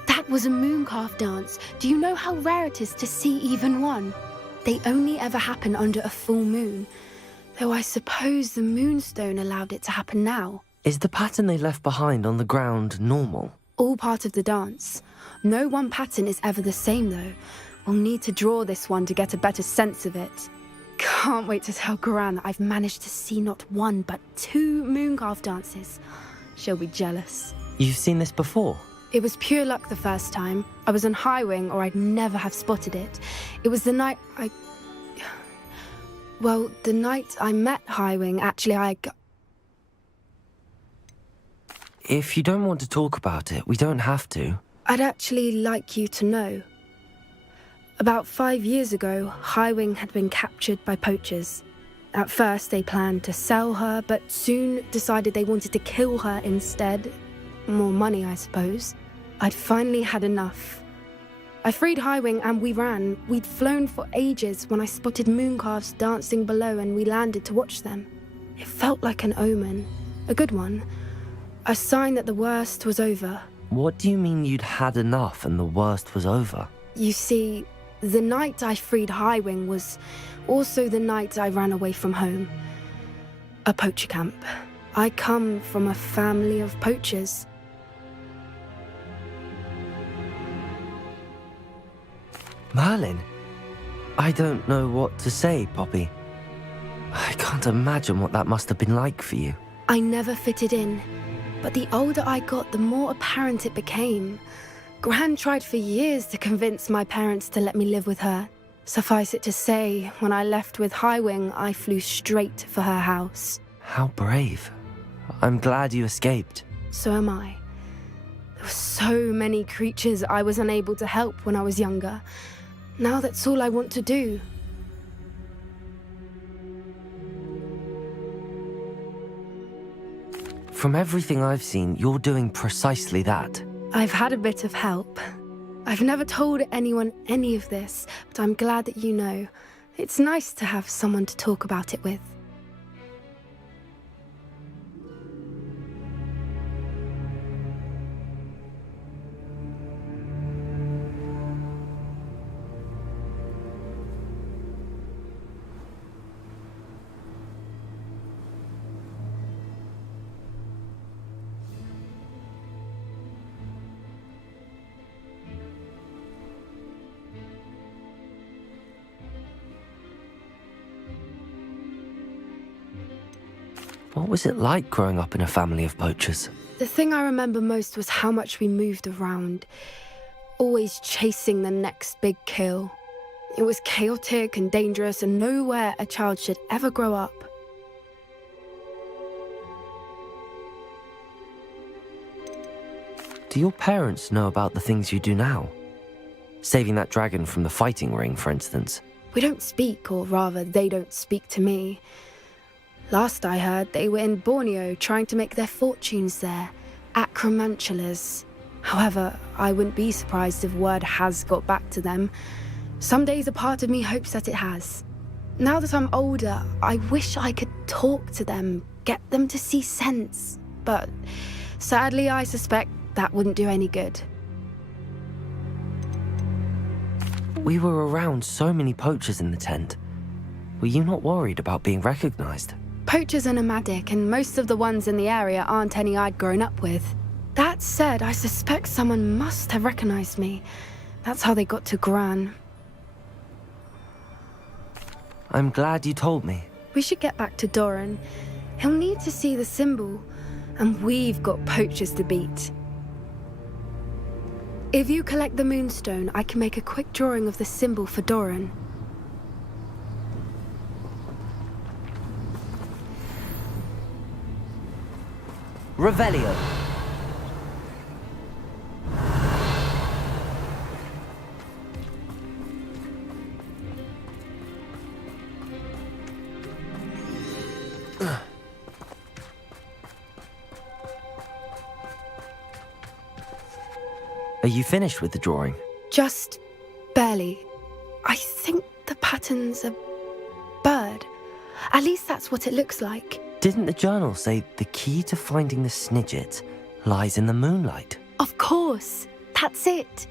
That was a mooncalf dance. Do you know how rare it is to see even one? They only ever happen under a full moon. Though I suppose the moonstone allowed it to happen now. Is the pattern they left behind on the ground normal? All part of the dance. No one pattern is ever the same though. We'll need to draw this one to get a better sense of it. Can't wait to tell Gran that I've managed to see not one but 2 mooncalf dances. She'll be jealous. You've seen this before? It was pure luck the first time. I was on Highwing or I'd never have spotted it. It was the night the night I met Highwing, actually If you don't want to talk about it, we don't have to. I'd actually like you to know. About 5 years ago, Highwing had been captured by poachers. At first, they planned to sell her, but soon decided they wanted to kill her instead. More money, I suppose. I'd finally had enough. I freed Highwing and we ran. We'd flown for ages when I spotted mooncalves dancing below and we landed to watch them. It felt like an omen. A good one. A sign that the worst was over. What do you mean you'd had enough and the worst was over? You see, the night I freed Highwing was also the night I ran away from home. A poacher camp. I come from a family of poachers. Merlin? I don't know what to say, Poppy. I can't imagine what that must have been like for you. I never fitted in, but the older I got, the more apparent it became. Gran tried for years to convince my parents to let me live with her. Suffice it to say, when I left with Highwing, I flew straight for her house. How brave. I'm glad you escaped. So am I. There were so many creatures I was unable to help when I was younger. Now that's all I want to do. From everything I've seen, you're doing precisely that. I've had a bit of help. I've never told anyone any of this, but I'm glad that you know. It's nice to have someone to talk about it with. What was it like growing up in a family of poachers? The thing I remember most was how much we moved around, always chasing the next big kill. It was chaotic and dangerous and nowhere a child should ever grow up. Do your parents know about the things you do now? Saving that dragon from the fighting ring, for instance. We don't speak, or rather, they don't speak to me. Last I heard, they were in Borneo trying to make their fortunes there, acromantulas. However, I wouldn't be surprised if word has got back to them. Some days a part of me hopes that it has. Now that I'm older, I wish I could talk to them, get them to see sense. But sadly, I suspect that wouldn't do any good. We were around so many poachers in the tent. Were you not worried about being recognized? Poachers are nomadic, and most of the ones in the area aren't any I'd grown up with. That said, I suspect someone must have recognized me. That's how they got to Gran. I'm glad you told me. We should get back to Doran. He'll need to see the symbol, and we've got poachers to beat. If you collect the moonstone, I can make a quick drawing of the symbol for Doran. Revelio. Are you finished with the drawing? Just barely. I think the pattern's a bird. At least that's what it looks like. Didn't the journal say the key to finding the Snidget lies in the moonlight? Of course. That's it.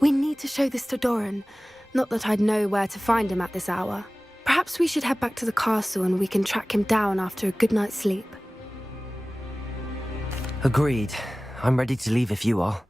We need to show this to Doran. Not that I'd know where to find him at this hour. Perhaps we should head back to the castle and we can track him down after a good night's sleep. Agreed. I'm ready to leave if you are.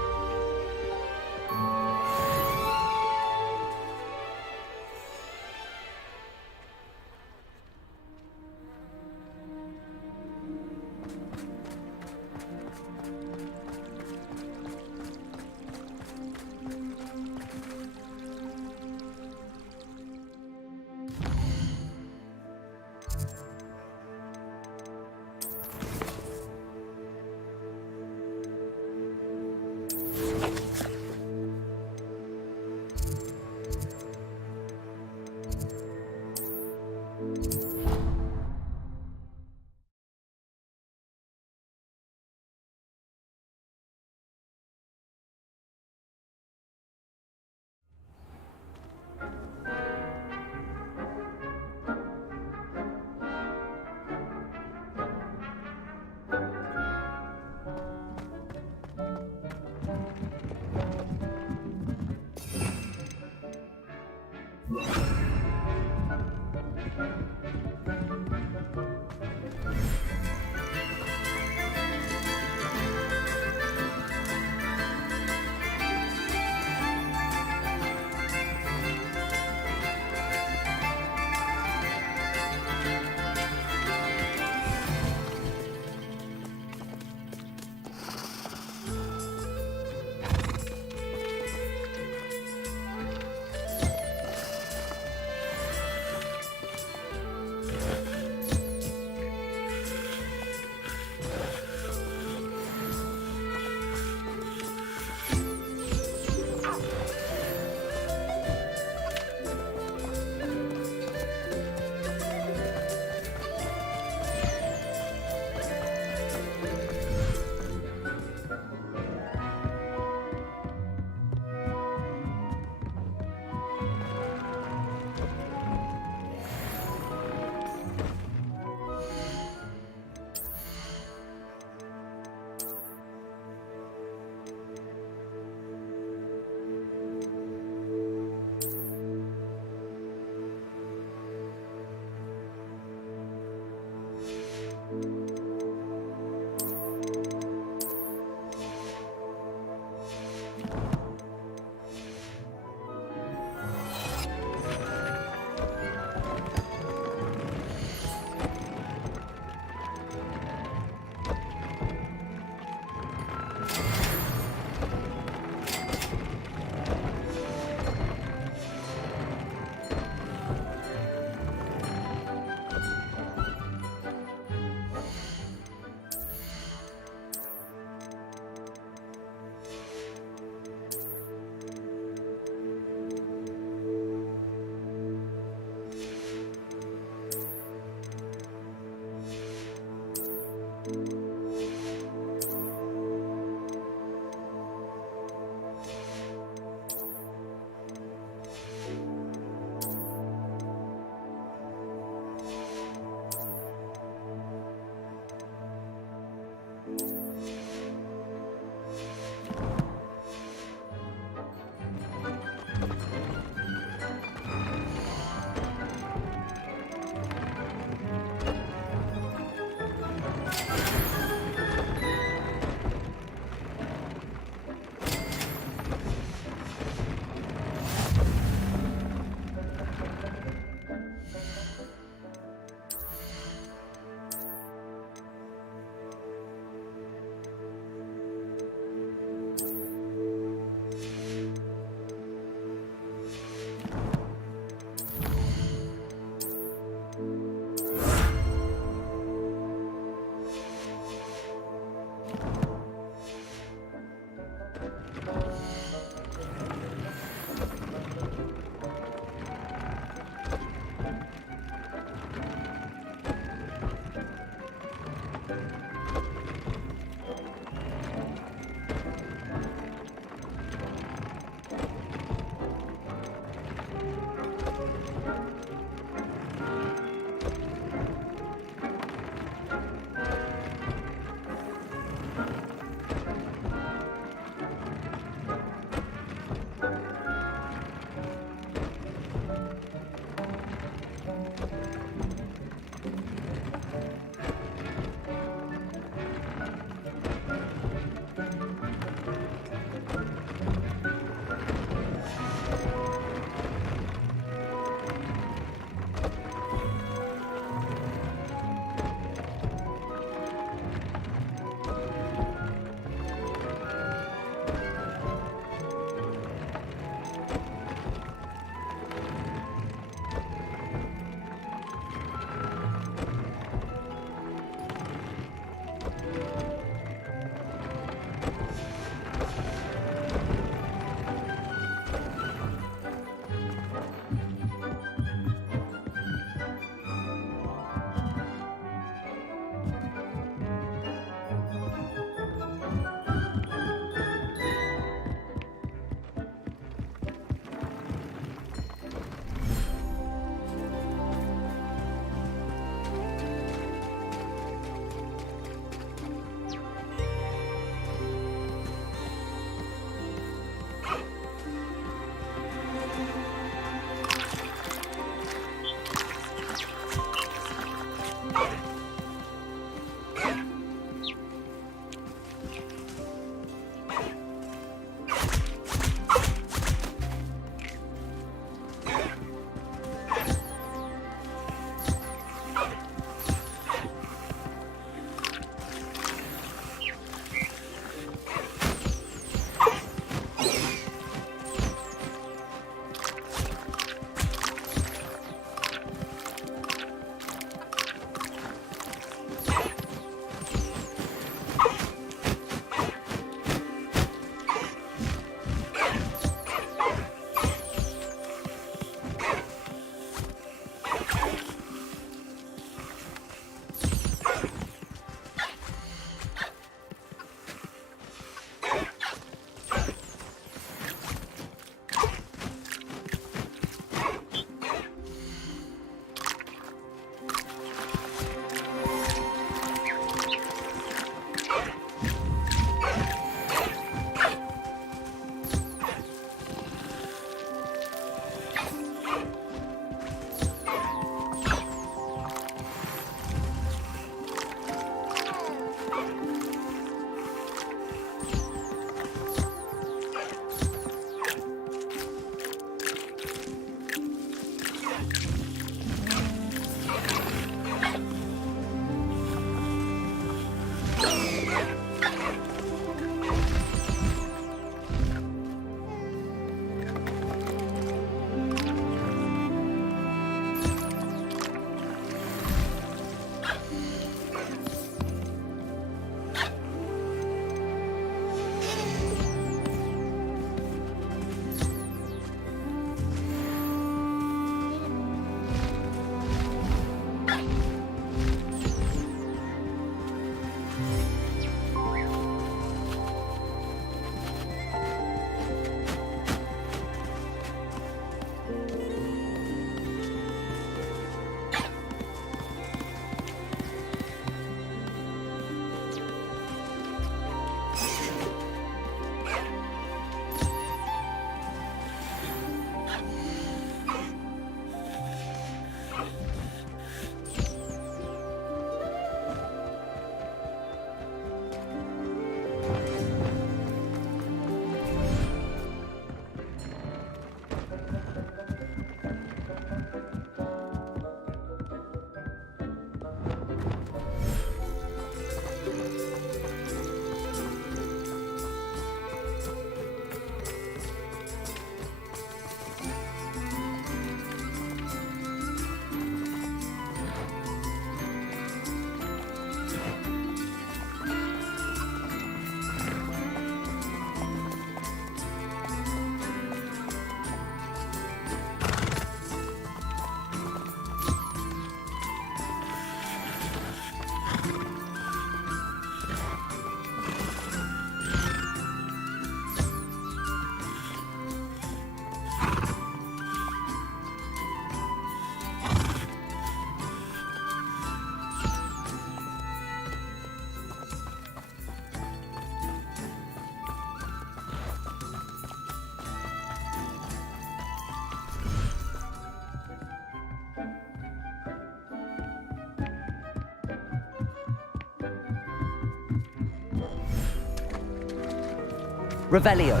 Revelio.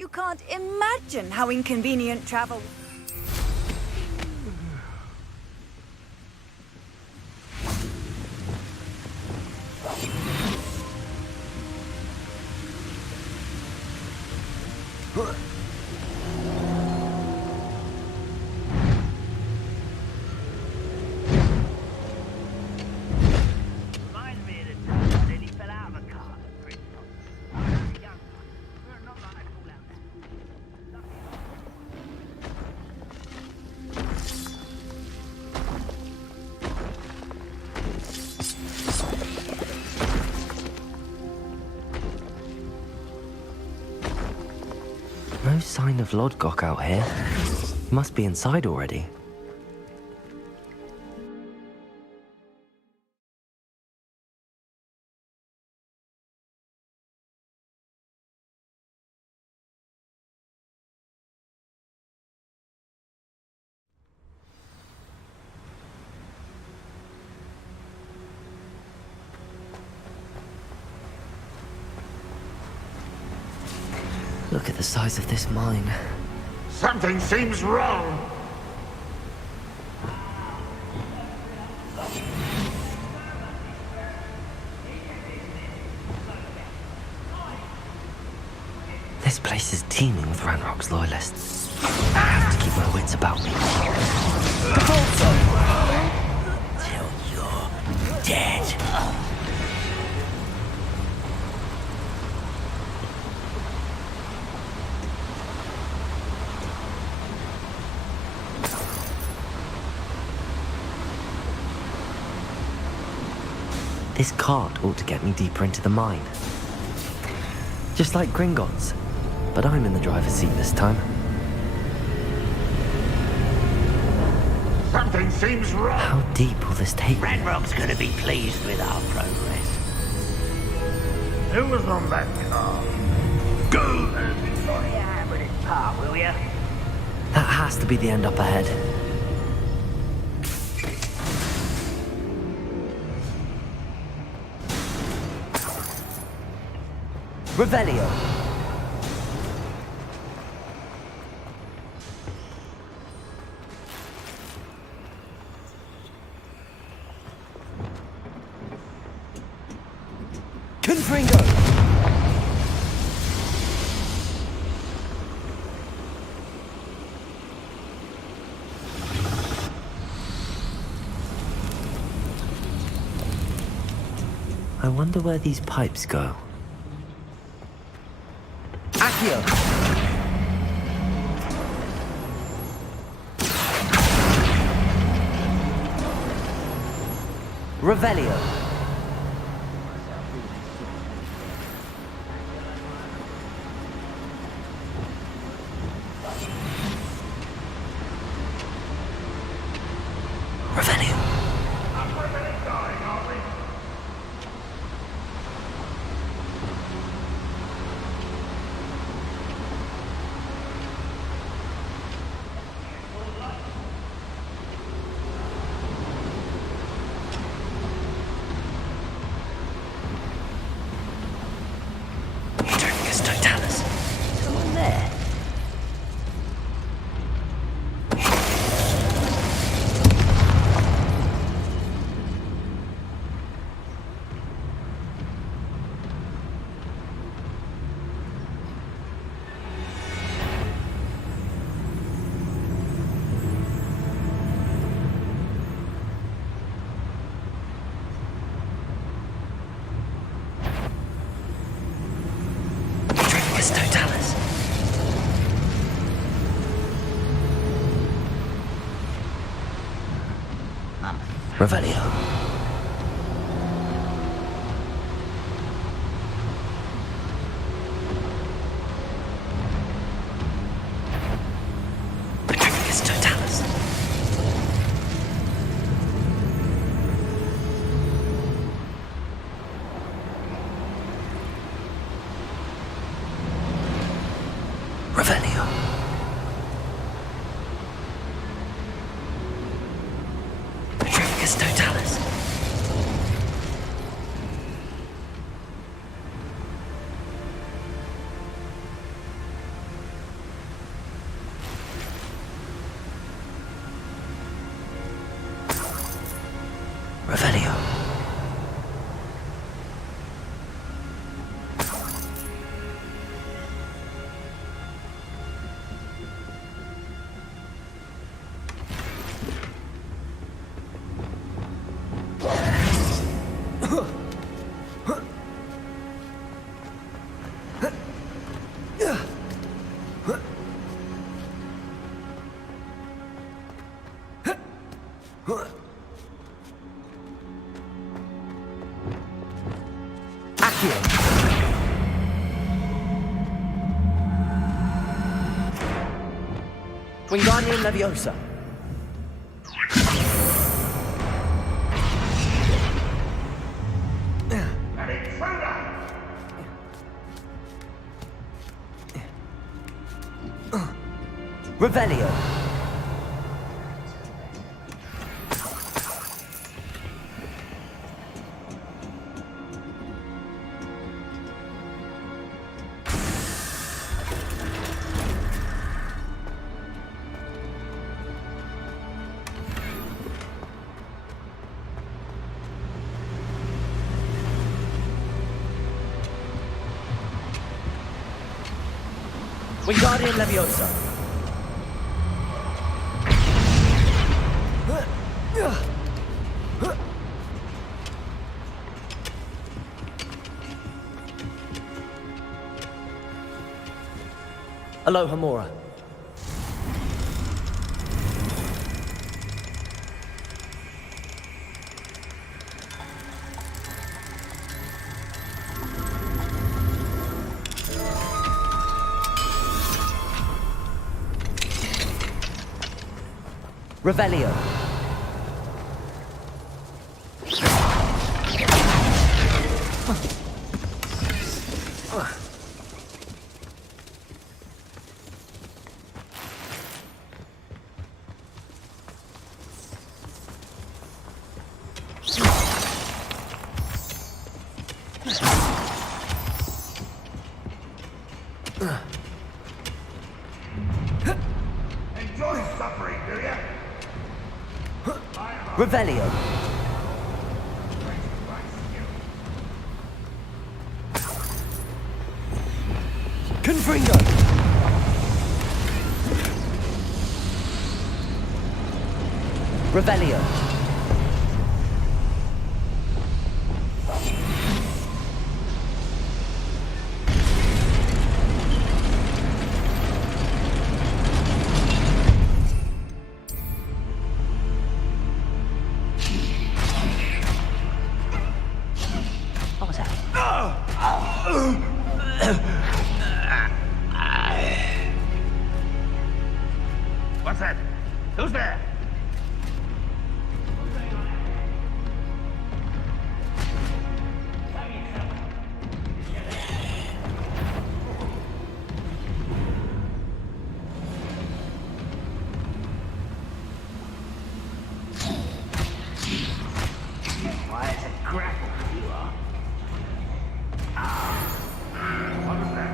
You can't imagine how inconvenient travel... sign of Lodgok out here. He must be inside already. Look at the size of this mine. Something seems wrong. This place is teeming with Ranrock's loyalists. I have to keep my wits about me. Till you're dead. This cart ought to get me deeper into the mine. Just like Gringotts, but I'm in the driver's seat this time. Something seems wrong. How deep will this take me? Ranrock's gonna be pleased with our progress. Who was on that car? Go! Enjoy your hand with its part, will ya? That has to be the end up ahead. Revelio. Confringo. I wonder where these pipes go. Accio! Revelio! Revelio! Revelio. Petrificus totalis. Revelio. Petrificus totalis. Revelio. Wingardium Leviosa. Revelio. Wingardium Leviosa. Aloha Mora. Revelio. Enjoy suffering, do you? Revelio. Confringo. Revelio. What's that? Who's there? Why, it's a grapple you are. What was that?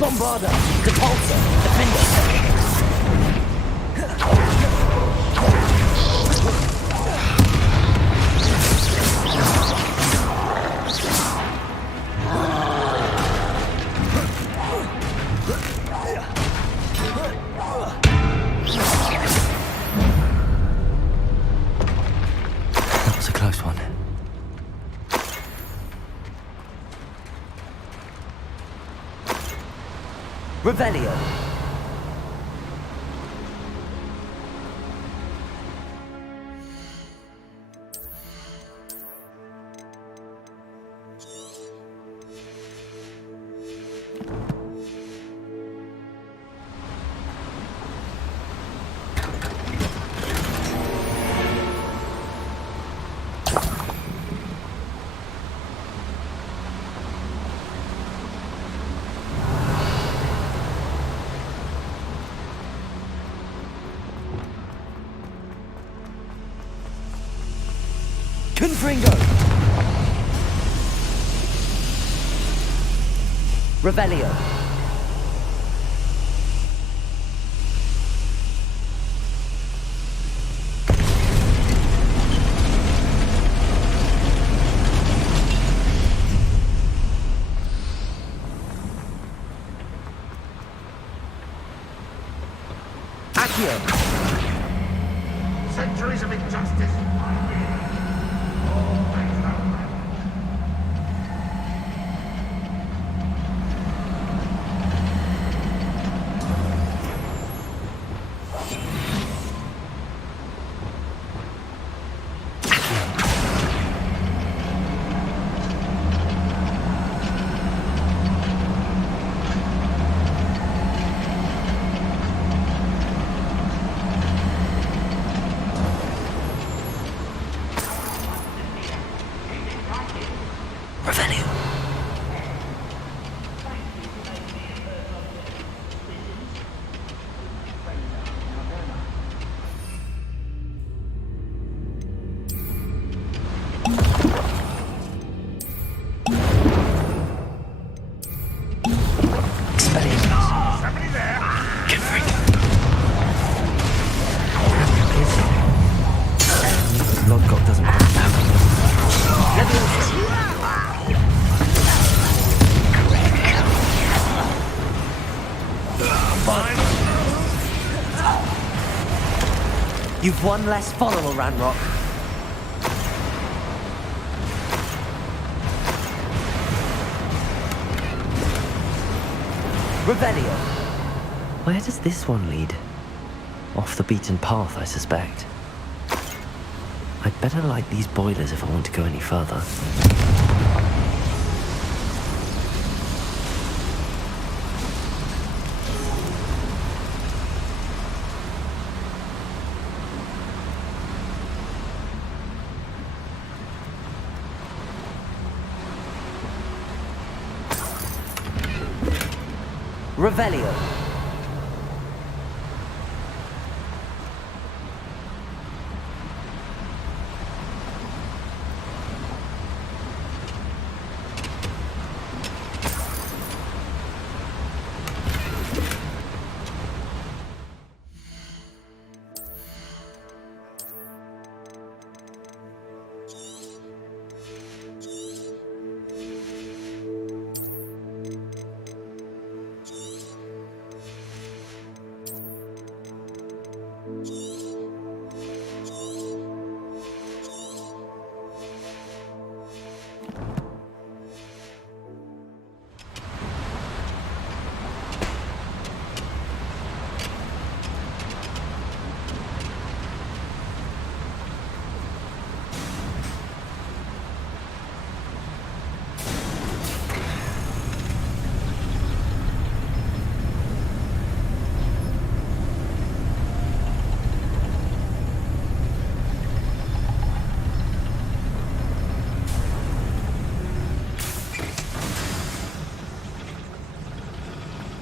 Bombarda, Repulsor, Defender. That was a close one. Revelio. Confringo. Revelio. Accio! Centuries of injustice. You've one less follower, Ranrock. Revelio. Where does this one lead? Off the beaten path, I suspect. I'd better light these boilers if I want to go any further. Revelio.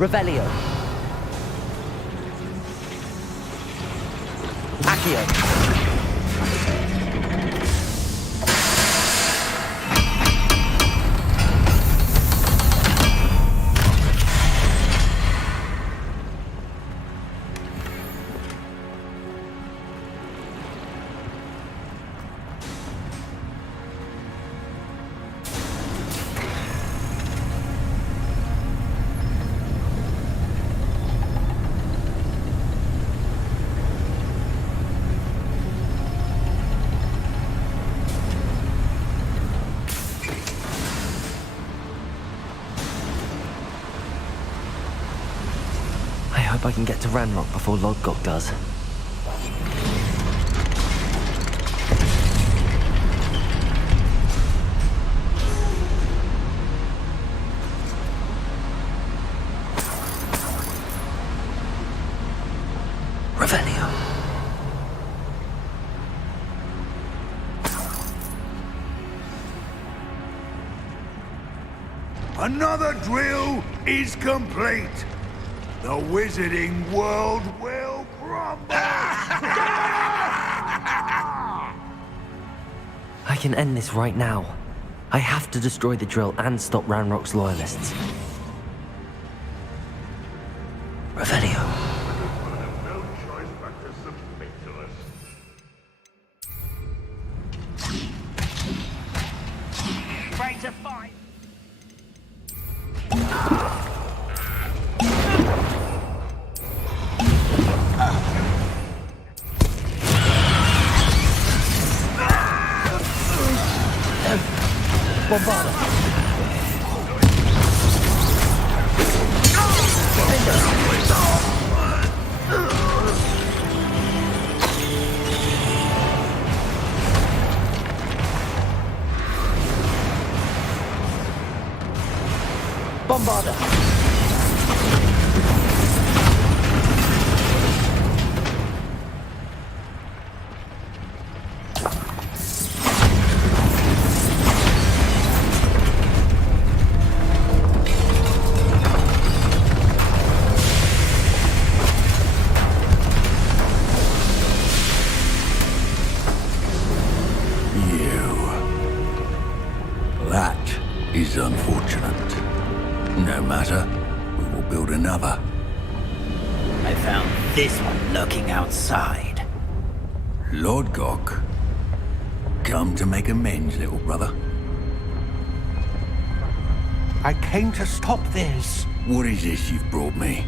Revelio. Accio. I hope I can get to Ranrock before Lodgok does. Revelio. Another drill is complete. The wizarding world will crumble! I can end this right now. I have to destroy the drill and stop Ranrock's loyalists. Revelio. No choice but to submit to us. Try to fight. Bombarda! That is unfortunate. No matter, we will build another. I found this one lurking outside. Lord Gok, come to make amends, little brother. I came to stop this. What is this you've brought me?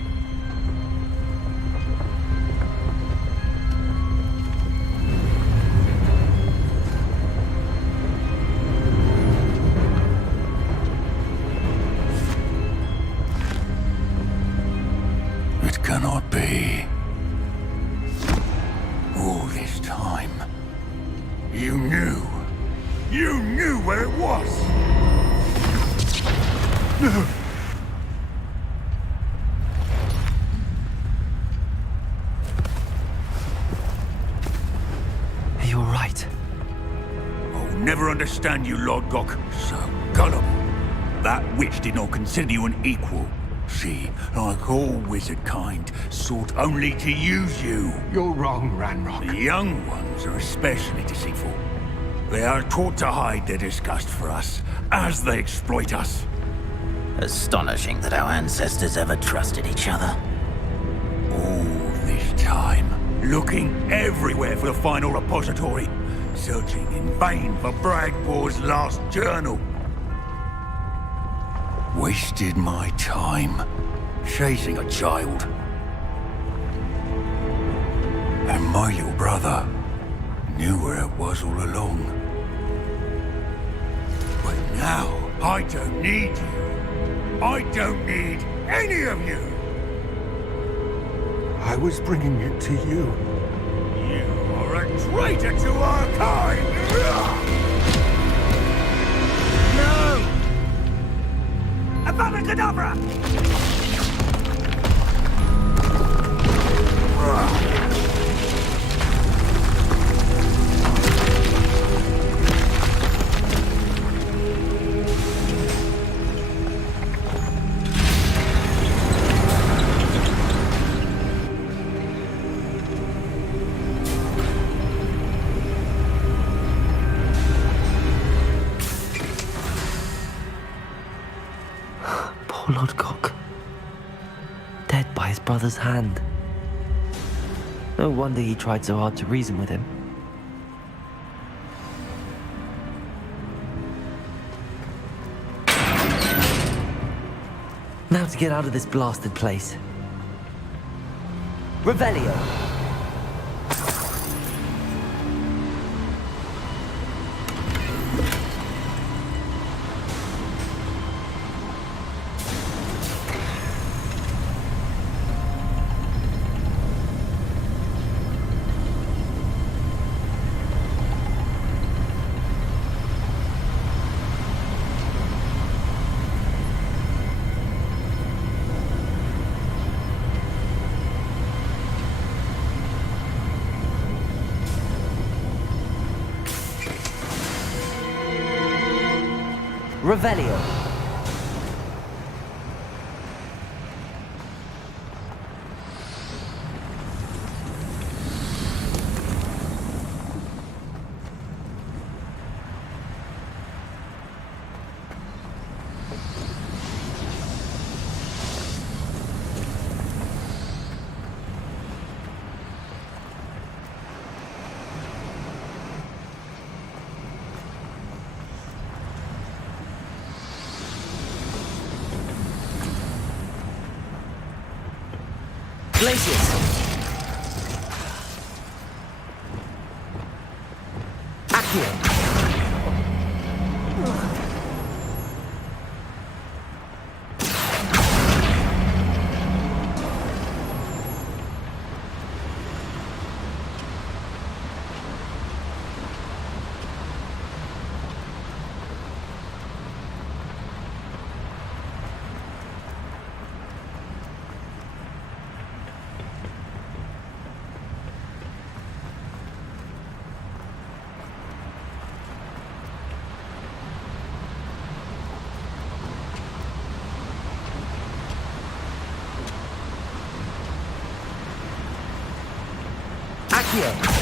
It cannot be. All this time, you knew where it was. Are you all right? I'll never understand you, Lord Gok. So gullible. That witch did not consider you an equal. She, like all wizard kind, sought only to use you. You're wrong, Ranrock. The young ones are especially deceitful. They are taught to hide their disgust for us, as they exploit us. Astonishing that our ancestors ever trusted each other. All this time, looking everywhere for the final repository, searching in vain for Bragpor's last journal. Wasted my time chasing a child. And my little brother knew where it was all along. But now, I don't need you. I don't need any of you. I was bringing it to you. You are a traitor to our kind! No! Avada Kedavra! Poor Lord Gok. Dead by his brother's hand. No wonder he tried so hard to reason with him. Now to get out of this blasted place. Revelio! Revelio. Glaciers. Accio. here.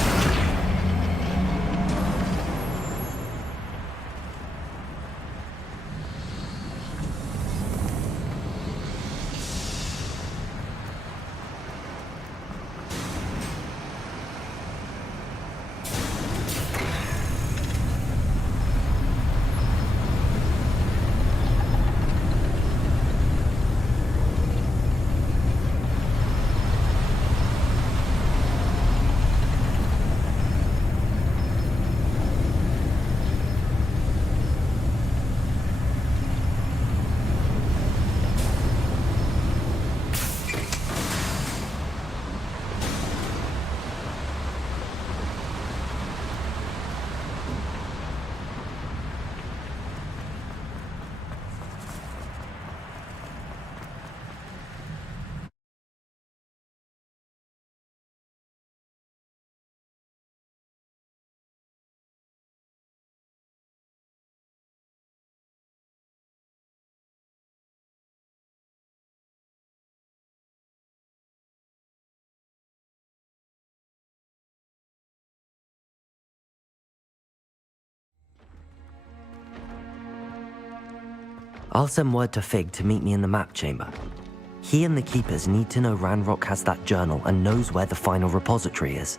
I'll send word to Fig to meet me in the map chamber. He and the keepers need to know Ranrock has that journal and knows where the final repository is.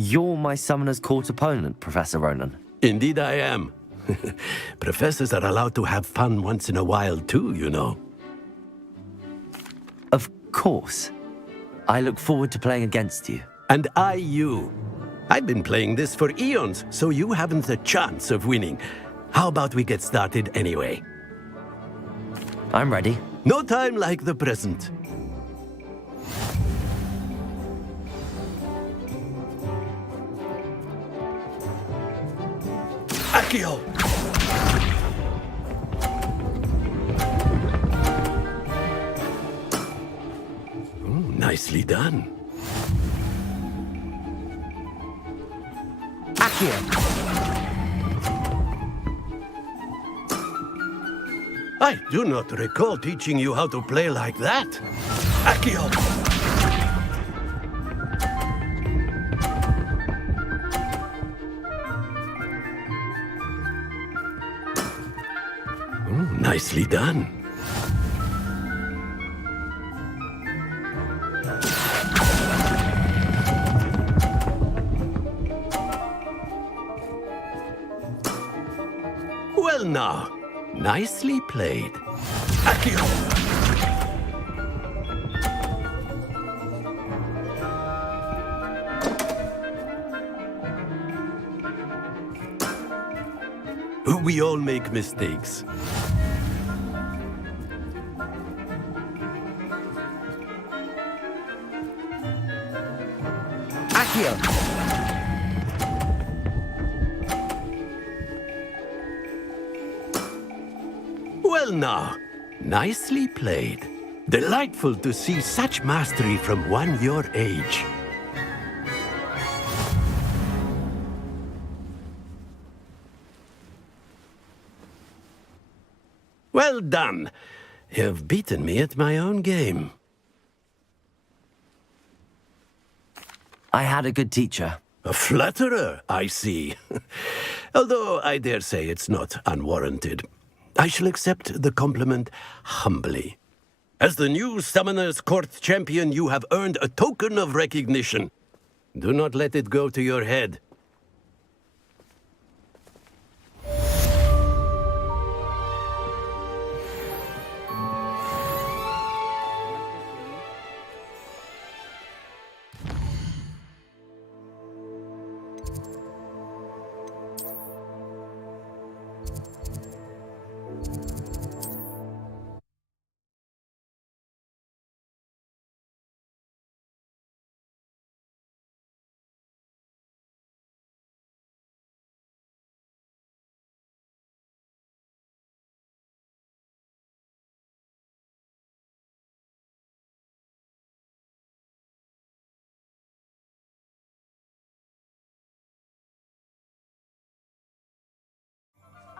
You're my Summoner's Court opponent, Professor Ronan. Indeed I am. Professors are allowed to have fun once in a while too, you know. Of course. I look forward to playing against you. And I you. I've been playing this for eons, so you haven't a chance of winning. How about we get started anyway? I'm ready. No time like the present. Accio! Nicely done. Accio! I do not recall teaching you how to play like that. Accio! Nicely done. Well now, nicely played. Accio! We all make mistakes. Well now, nicely played. Delightful to see such mastery from one your age. Well done. You've beaten me at my own game. I had a good teacher. A flatterer, I see. Although I dare say it's not unwarranted. I shall accept the compliment humbly. As the new Summoner's Court champion, you have earned a token of recognition. Do not let it go to your head.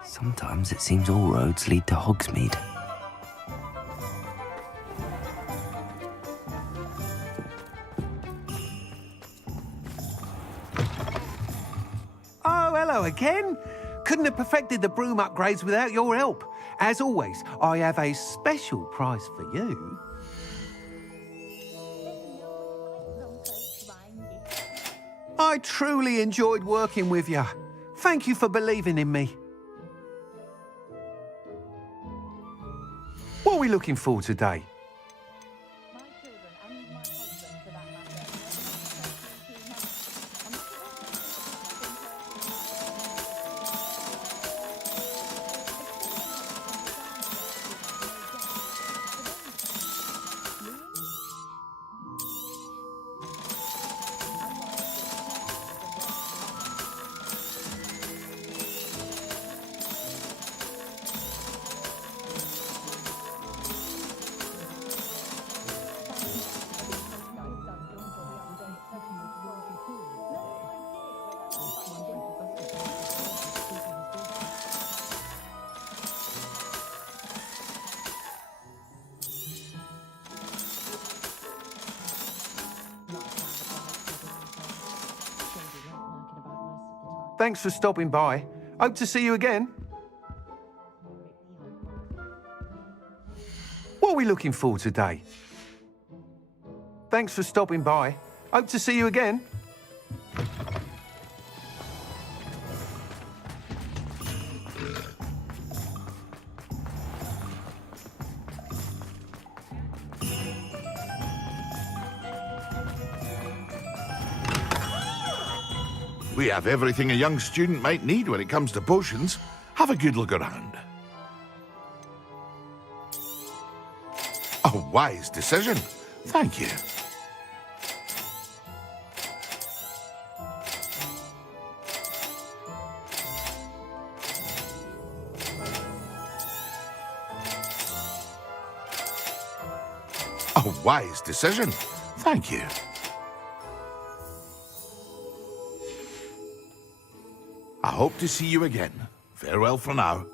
Sometimes it seems all roads lead to Hogsmeade. Oh, hello again. Couldn't have perfected the broom upgrades without your help. As always, I have a special prize for you. I truly enjoyed working with you. Thank you for believing in me. What are we looking for today? Thanks for stopping by. Hope to see you again. What are we looking for today? Thanks for stopping by. Hope to see you again. We have everything a young student might need when it comes to potions. Have a good look around. A wise decision. Thank you. A wise decision. Thank you. I hope to see you again. Farewell for now.